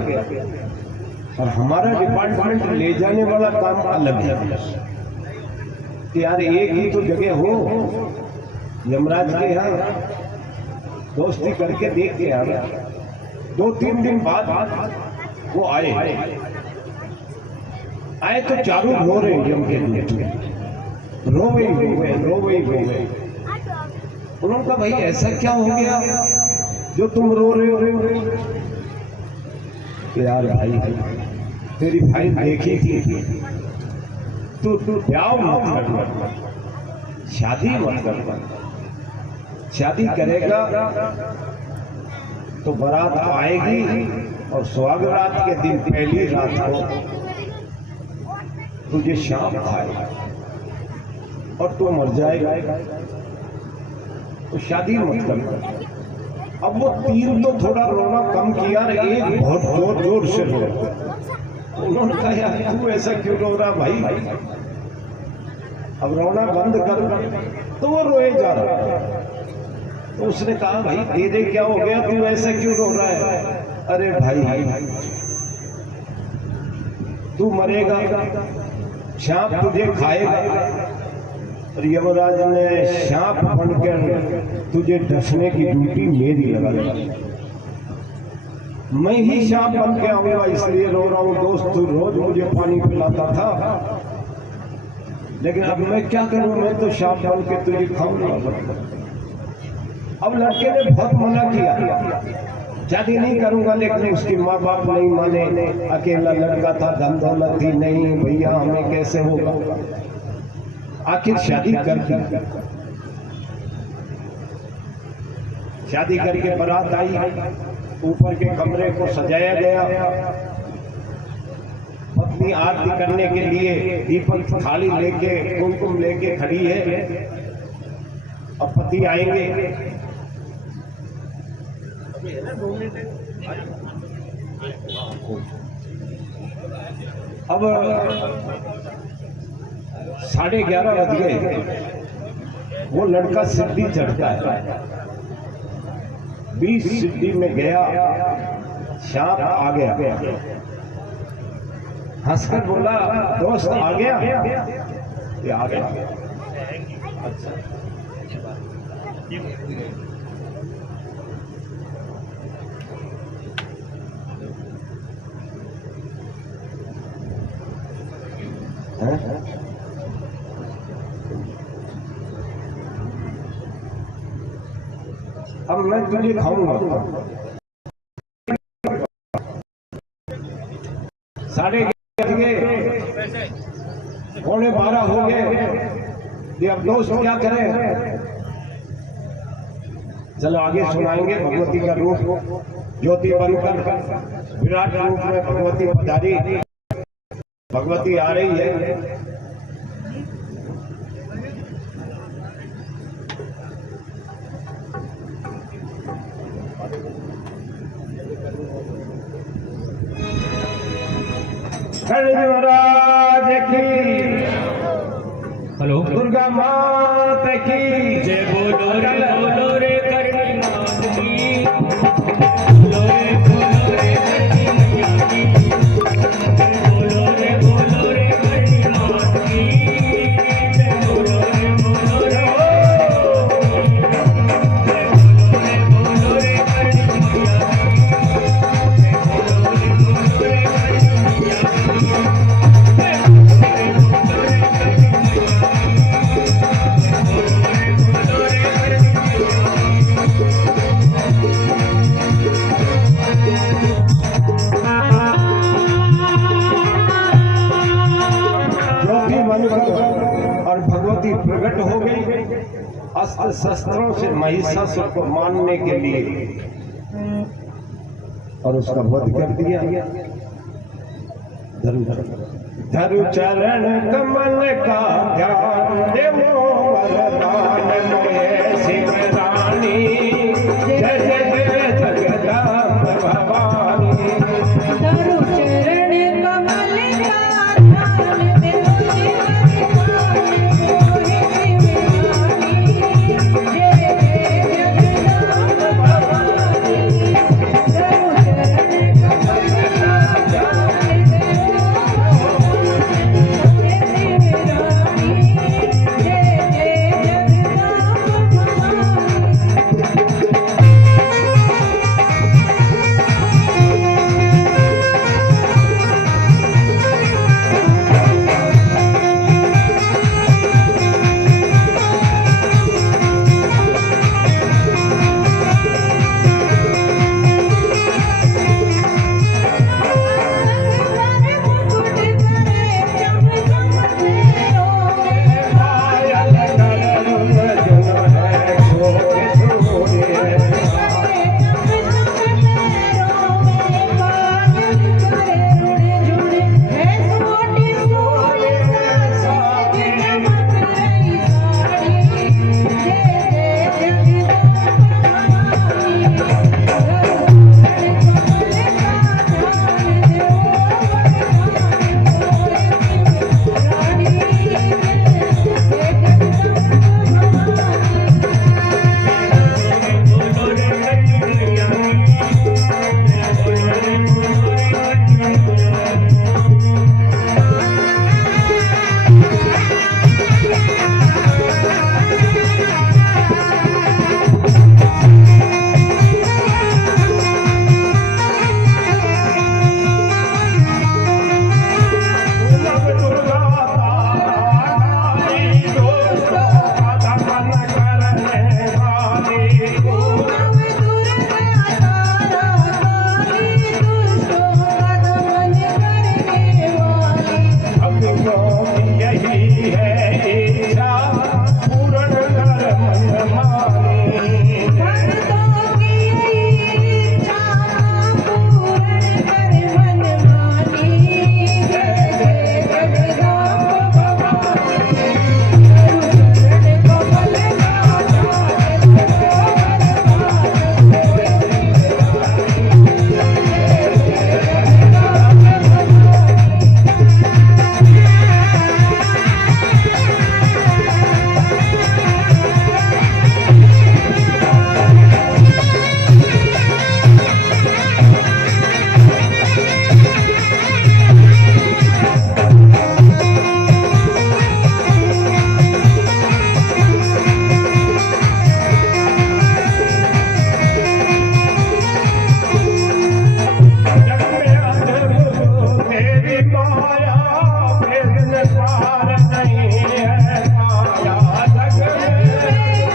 और हमारा डिपार्टमेंट ले जाने वाला काम अलग है। कि यार एक ही तो जगह हो, यमराज के यहाँ दोस्ती करके देख के यार। 2-3 दिन बाद वो आए आए तो चारों रो रहे जम के दूध में, रोवे रोवे रोवे रोवे। उन्होंने कहा भाई ऐसा क्या हो गया जो तुम रो रहे हो? यार भाई तेरी फाइल देखी थी, तू ब्याह मत करना, शादी मत करना। शादी करेगा तो बारात आएगी और सुहागरात के दिन पहली रात को तुझे शाम खाएगा और तू मर जाएगा, तो शादी मत करना। अब वो तीन तो थोड़ा रोना कम किया, एक बहुत जोर जोर से रो। उन्होंने कहा यार तू ऐसा क्यों रो रहा भाई, अब रोना बंद कर। तो वो रोए जा रहा। तो उसने कहा भाई तेरे क्या हो गया, तू ऐसा क्यों रो रहा है? अरे भाई तू मरेगा, सांप तुझे खाएगा और यमराज ने सांप बनकर तुझे डसने की ड्यूटी मेरी लगा दी। मैं ही सांप बन के आऊंगा, इसलिए रो रहा हूं। दोस्त तू रोज मुझे पानी पिलाता था, लेकिन अब मैं क्या करूं, मैं तो सांप बन के तुझे खाऊंगा। अब लड़के ने बहुत मना किया, शादी नहीं करूंगा, लेकिन उसके माँ बाप नहीं माने। अकेला लड़का था, धन दौलत थी नहीं, भैया हमें कैसे होगा। आखिर शादी कर दी। शादी करके बारात आई, ऊपर के कमरे को सजाया गया। पत्नी आरती करने के लिए दीपक थाली लेके कुमकुम लेके खड़ी है, और पति आएंगे। अब 11:30 बज गए। वो लड़का सिद्धि चढ़ता है, 20 सिद्धि में गया, सांप आ गया। हंसकर बोला दोस्त आ गया? ये आ गया। अच्छा अब मैं तुझे खाऊंगा। 11:30 12:15 हो गए। अब दोस्त क्या करें? चलो आगे सुनाएंगे। भगवती का रूप ज्योति बनकर विराट रूप में भगवती पधारी। भगवती आ रही है। महाराज की, हेलो, दुर्गा मात की जय। बोलो रे करनी मात की, बोलो रे करनी मैया की, बोलो रे करनी मात की, बोलो रे करनी मैया और भगवती प्रकट हो गई अस्त्र शस्त्रों से महिषासुर को मारने के लिए, और उसका वध कर दिया। धरु चरण कमल का ध्यान देवो वरदान में शिव रानी, जय जय जगदम्ब भवानी। धरु चरण कमल का ध्यान देवो बाधा मन करने वाली पूनम दुर्गा तारा काली दुष्टों का दमन करने वाली भक्तों की यही है इच्छा पूर्ण कर मन मानी भक्तों की इच्छा पूर्ण कर मन मानी जय जय जगदम्ब भवानी चरण कमल जग में अद्भुत तेरी माया वेद में पार नहीं है पाया जग में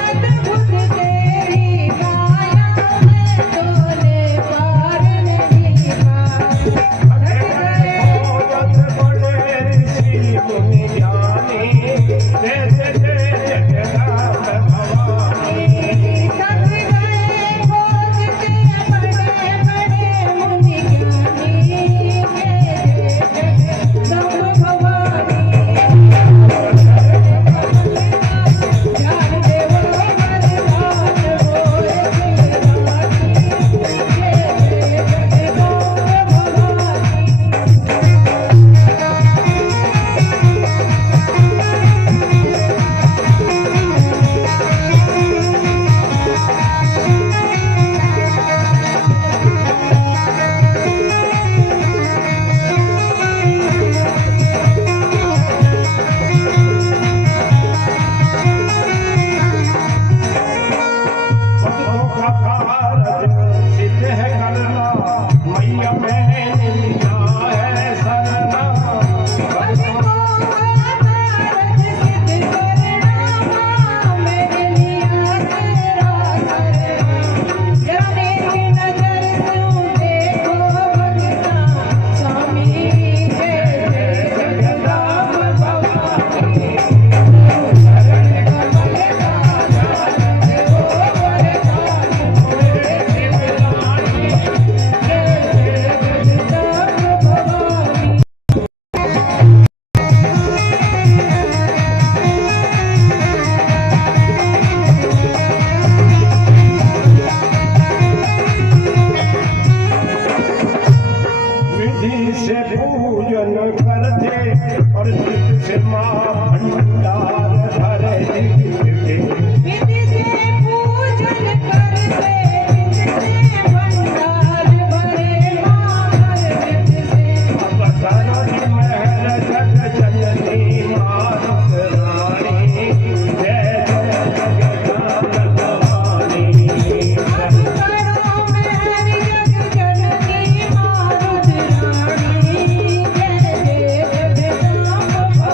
अद्भुत तेरी माया है तोले पार नहीं पाया भगत बड़े ऋषि मुनि ज्ञानी जय जय जगदम्ब भवानी थक गए खोजते बड़े बड़े मुनि ज्ञानी जय जय जगदम्ब भवानी ज्ञान देव वरदान होए जगदानी जय जय जगदम्ब भवानी भक्तों का कारज सिद्ध है करना मैया मैंने लिया है सरना भक्तों का कारज सिद्ध करना मेरे लिया तेरा करना जाने की नजर तू देखो भगता स्वामी जय जय जगदम्ब भवानी चरण कमल राजा देव वरदान होए जगदानी जय जय जगदम्ब भवानी विधि से पूजन करते और चित्त से मां भंडार भरे विधि से पूजन करते जितने भंडार भरे मां भर से अवतारी महल जग जननी मात रानी जय जय जगदम्ब भवानी अब करो मेरी जग जननी मारुत रानी जय जय जगदम्ब भवानी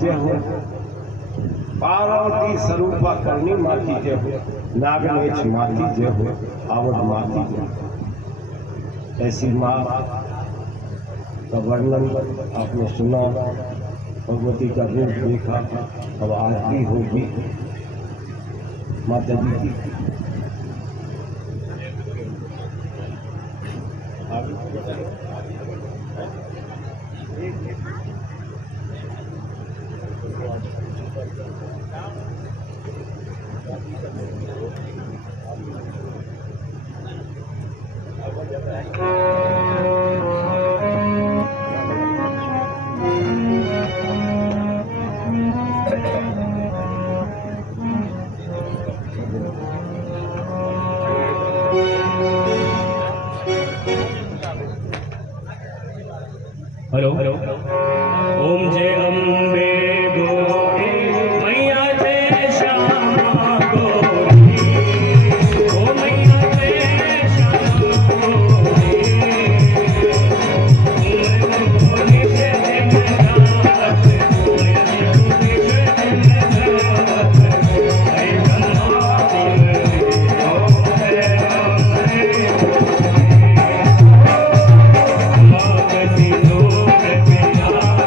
जय हो, पार्वती स्वरूपा करनी माती जय हो, नागनेश माती जय हो, आवड़ माती जय हो। ऐसी माँ का वर्णन आपने सुना, भगवती का रूप देखा, अब आरती होगी माता जी की। हेलो ओम जय अम्बे गौरी मैया जय श्यामा गौरी, ओ मैया जय श्यामा गौरी, गौरी से दिन रात, गौरी से दिन रात, हरे ब्रह्मा शिव ओम जय अम्बे भगवती लोक पिता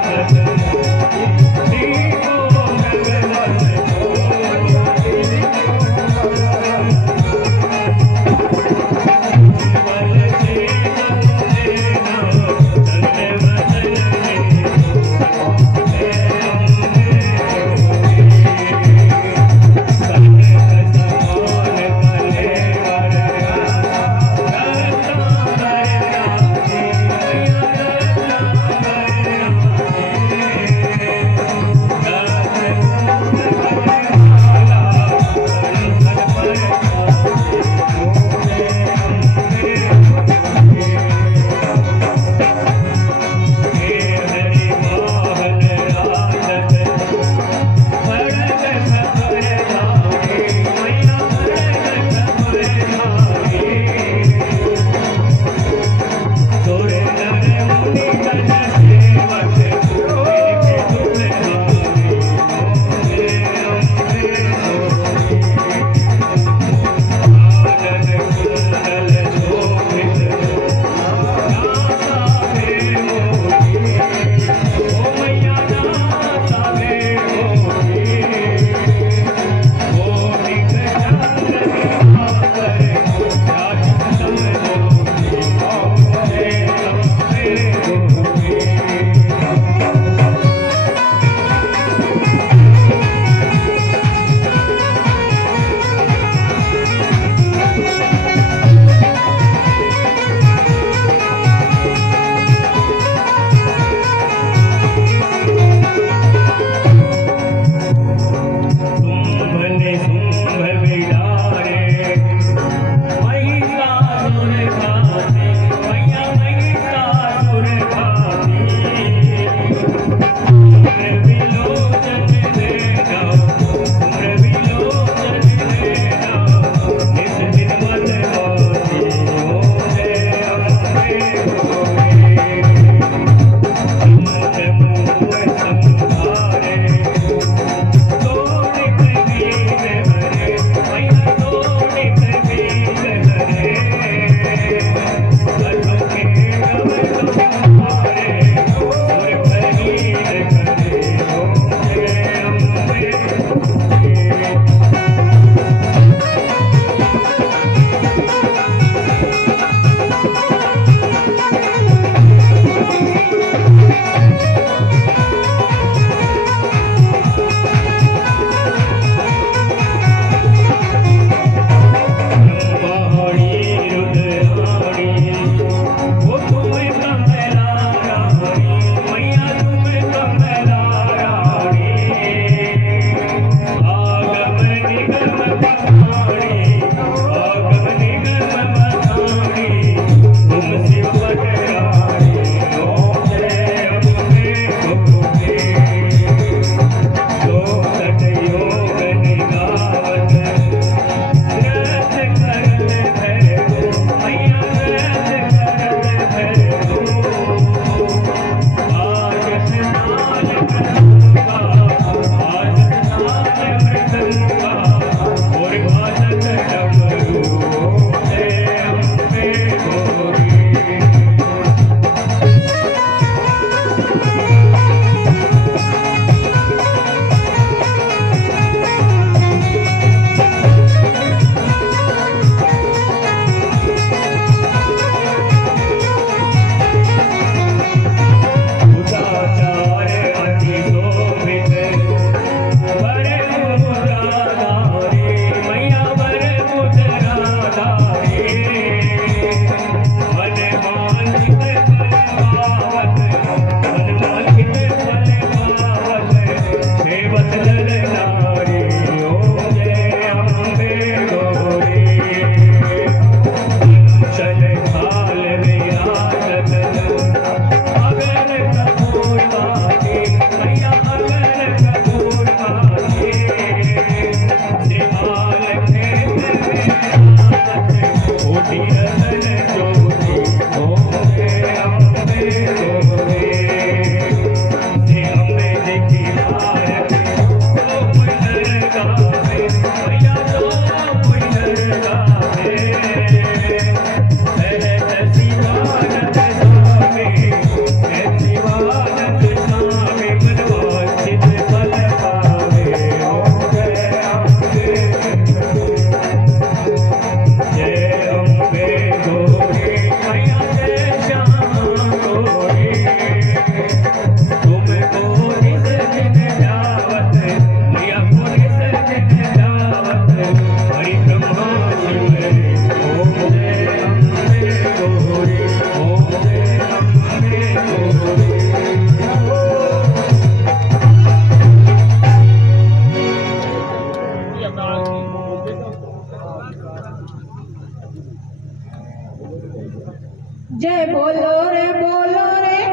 जय बोलो रे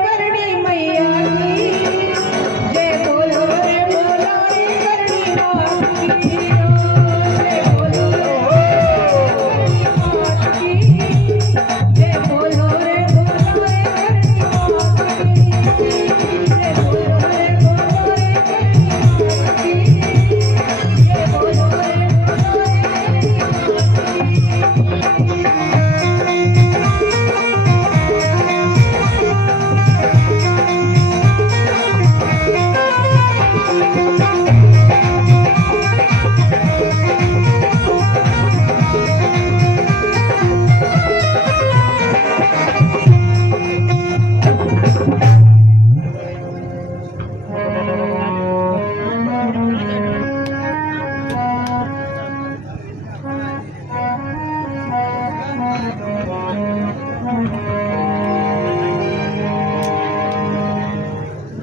करणी मैया की जय बोलो रे करणी माँ की जय बोलो रे माँ की जय बोलो रे करणी माँ की जय बोलो रे करणी माँ की जय बोलो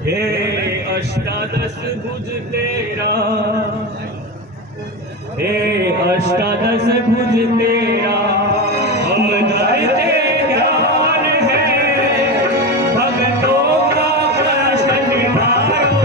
हे अष्टादश भुज तेरा, हे अष्टादश भुज तेरा, हम धरते ध्यान है, भक्तों का प्रश्न निवारो।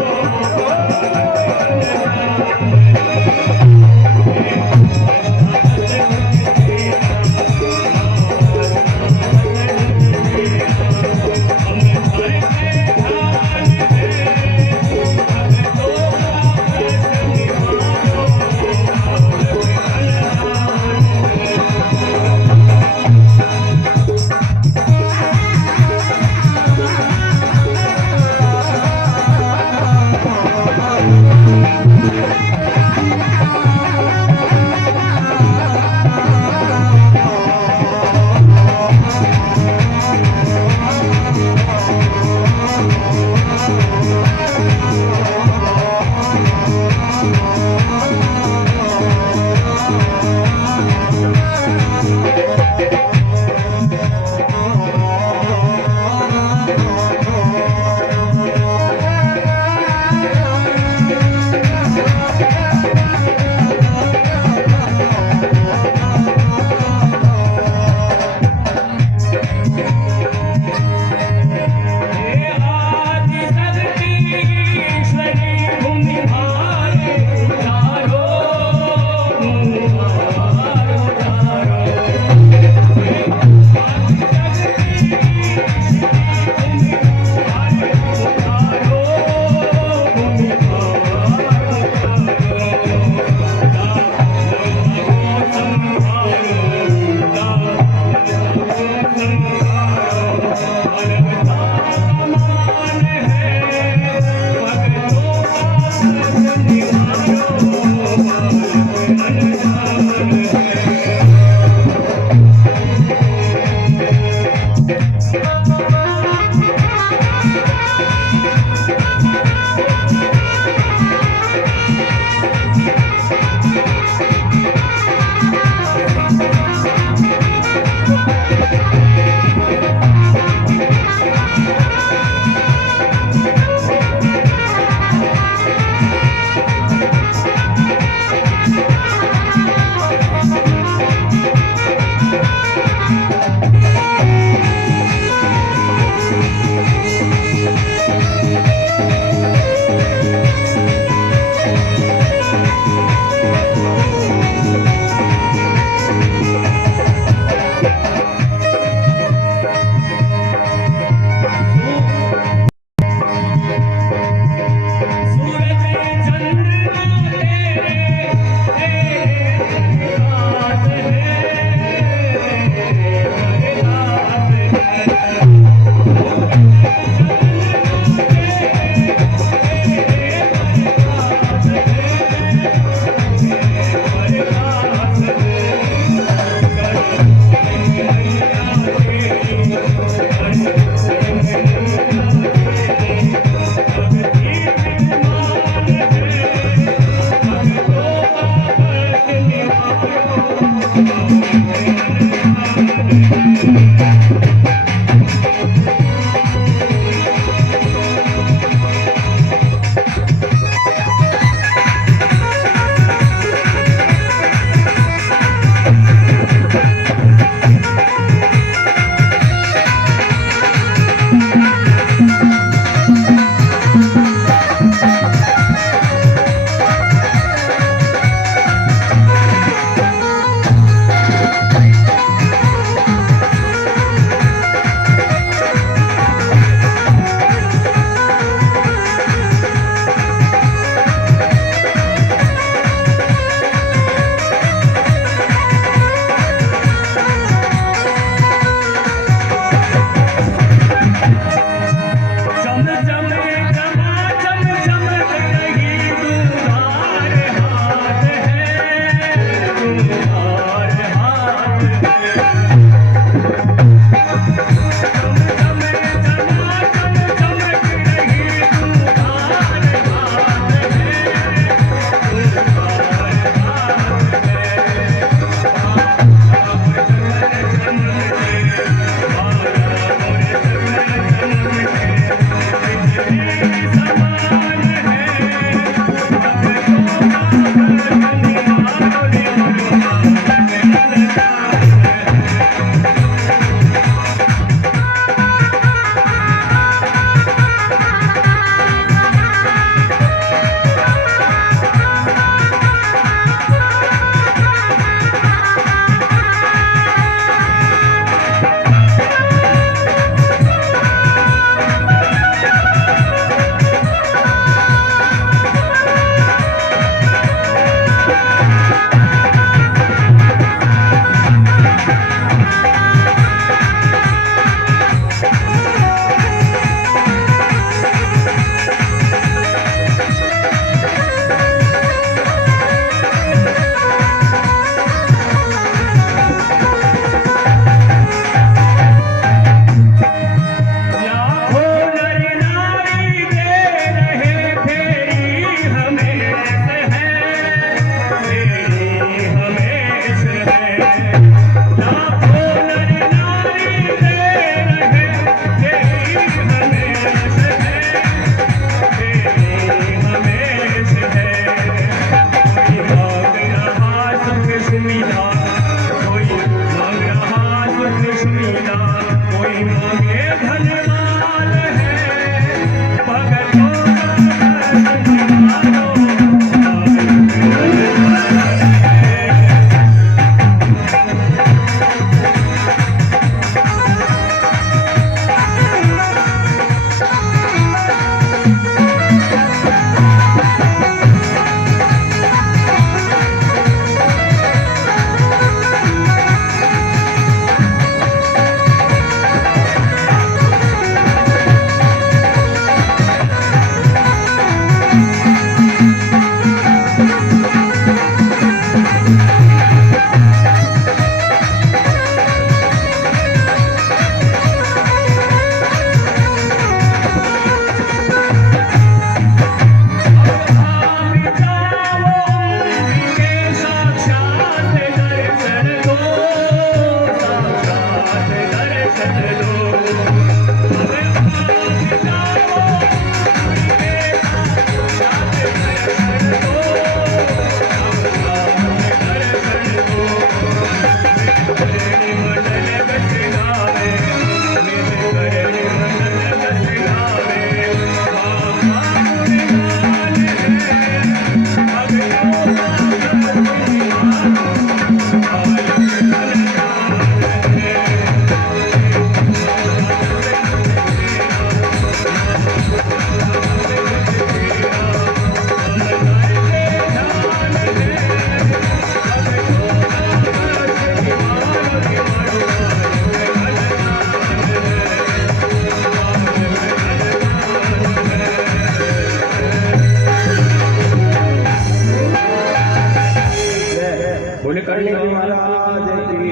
बोले करनी महाराज की।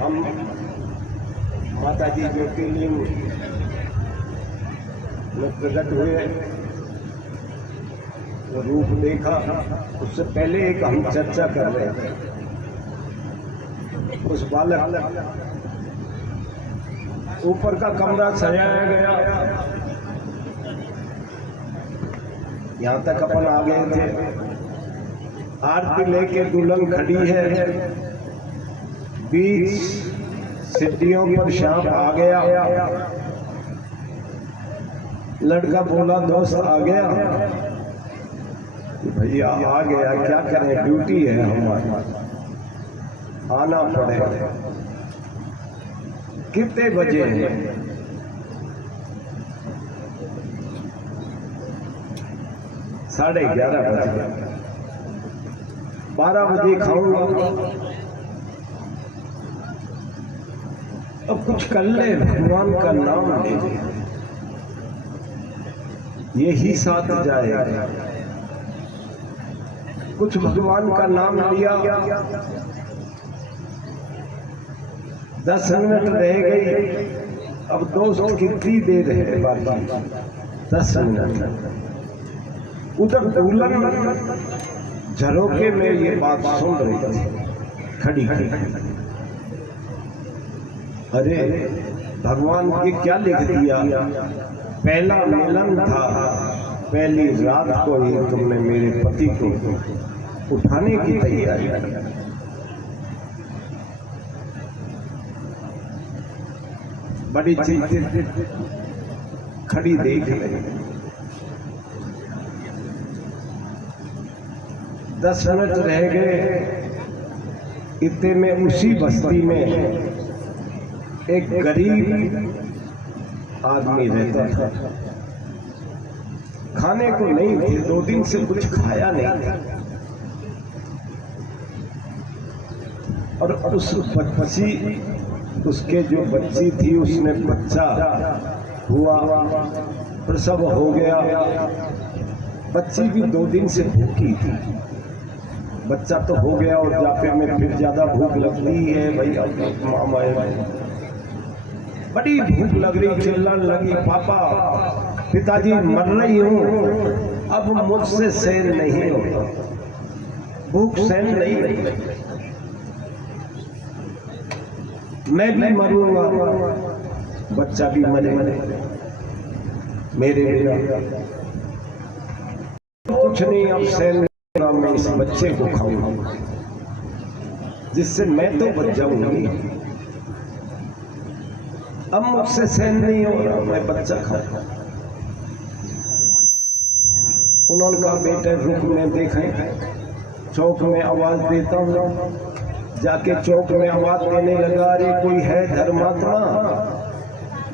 हम माता जी ज्योतिर्लिंग में प्रकट हुए, वो रूप देखा। उससे पहले एक हम चर्चा कर रहे थे, उस बालक ऊपर का कमरा सजाया गया, यहाँ तक अपन आ गए थे। आरती लेके दुल्हन खड़ी है, बीच सीढ़ियों पर सांप आ गया। लड़का बोला दोस्त आ गया। भैया आ गया, क्या करें, ड्यूटी है हमारी, आना पड़ेगा। कितने बजे हैं? 11:30 बज गए। 12 बजे खाऊंगा। अब कुछ कर ले, भगवान का नाम ले, यही साथ जाएगा। कुछ भगवान का नाम लिया, 10 मिनट रह गई। अब दोस्त कितनी देर है बाकी? 10 मिनट। उधर दुल्हन झरोके में ये बात सुन रही थी, खड़ी खड़ी। अरे भगवान ने क्या लिख दिया? पहला मिलन था, पहली रात को ही तुमने मेरे पति को उठाने की तैयारी की। बड़ी चीज खड़ी देख रही। 10 मिनट रह गए। इतने में उसी बस्ती में एक गरीब आदमी रहता था। खाने को नहीं थे, 2 दिन से कुछ खाया नहीं। और उस बच्ची, उसके जो बच्ची थी, उसने बच्चा हुआ, प्रसव हो गया। बच्ची भी 2 दिन से भूखी थी। बच्चा तो हो गया और जाके में फिर ज्यादा भूख लगती है भैया। मामा बड़ी भूख लग रही, चिल्लाने लगी, पापा पिताजी मर रही हूँ, अब मुझसे सहन नहीं होता, भूख सहन नहीं होती, मैं भी मरूंगा, बच्चा भी मरे मेरे बिना। कुछ नहीं, अब सहन मैं इस बच्चे को खाऊंगा, जिससे मैं तो बच जाऊंगी। अब मुझसे सहन नहीं हो रहा, मैं बच्चा खाऊंगा। उन्होंने कहा बेटे रुक, में देखें चौक में आवाज देता हूँ। जाके चौक में आवाज देने लगा, अरे कोई है धर्मात्मा,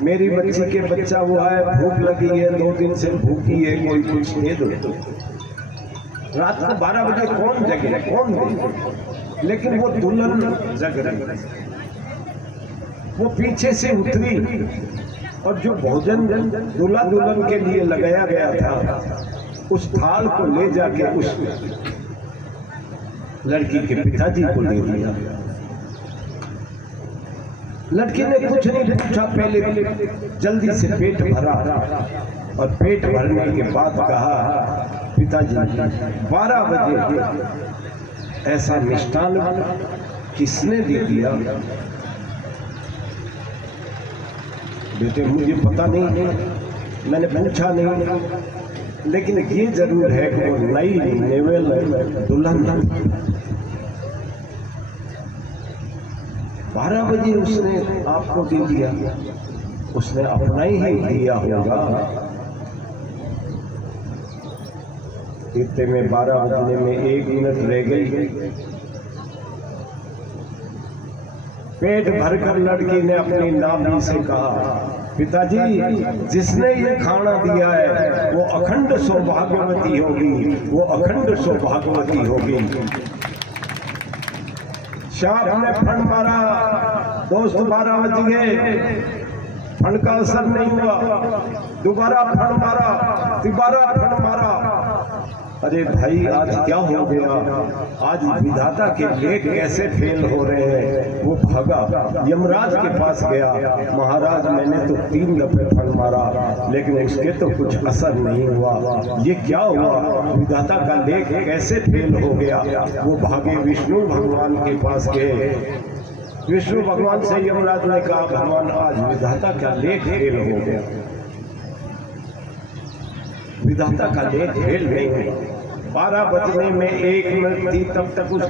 मेरी बच्ची के बच्चा हुआ है, भूख लगी है, 2 दिन से भूखी है, कोई कुछ दे दो। रात को 12 बजे कौन जगे, कौन दे? लेकिन वो दुल्हन जग रही। वो पीछे से उतरी और जो भोजन दूल्हा दुल्हन के लिए लगाया गया था, उस थाल को ले जाके उस लड़की के पिताजी को दे दिया। लड़की ने कुछ नहीं पूछा, पहले जल्दी से पेट भरा और पेट भरने के बाद कहा, पिताजी 12 बजे ऐसा मिष्ठान किसने दे दिया? बेटे मुझे पता नहीं, मैंने पूछा नहीं, लेकिन ये जरूर है कि वो नई नेवल दुल्हन 12 बजे उसने आपको दे दिया, उसने अपना ही दिया होगा। इतने में 12 बजने में 1 मिनट रह गई। पेट भरकर लड़की ने अपनी नानी से कहा, पिताजी जिसने ये खाना दिया है वो अखंड सौभाग्यवती होगी, वो अखंड सौभाग्यवती होगी। सांप ने फण मारा, दोस्त 12 बज गए, फण का असर नहीं हुआ। दोबारा फण मारा, दोबारा फण मारा, अरे भाई आज क्या हो गया, आज विधाता के लेख कैसे फेल हो रहे हैं। वो भागा, यमराज के पास गया, महाराज मैंने तो 3 दफे फल मारा लेकिन उसके तो कुछ असर नहीं हुआ, ये क्या हुआ, विधाता का लेख कैसे फेल हो गया। वो भागे विष्णु भगवान के पास गए। विष्णु भगवान से यमराज ने कहा भगवान आज विधाता का लेख फेल हो गया। विधाता का लेख फेल नहीं हुआ। 12 बजने में 1 मिनट थी तब तक उस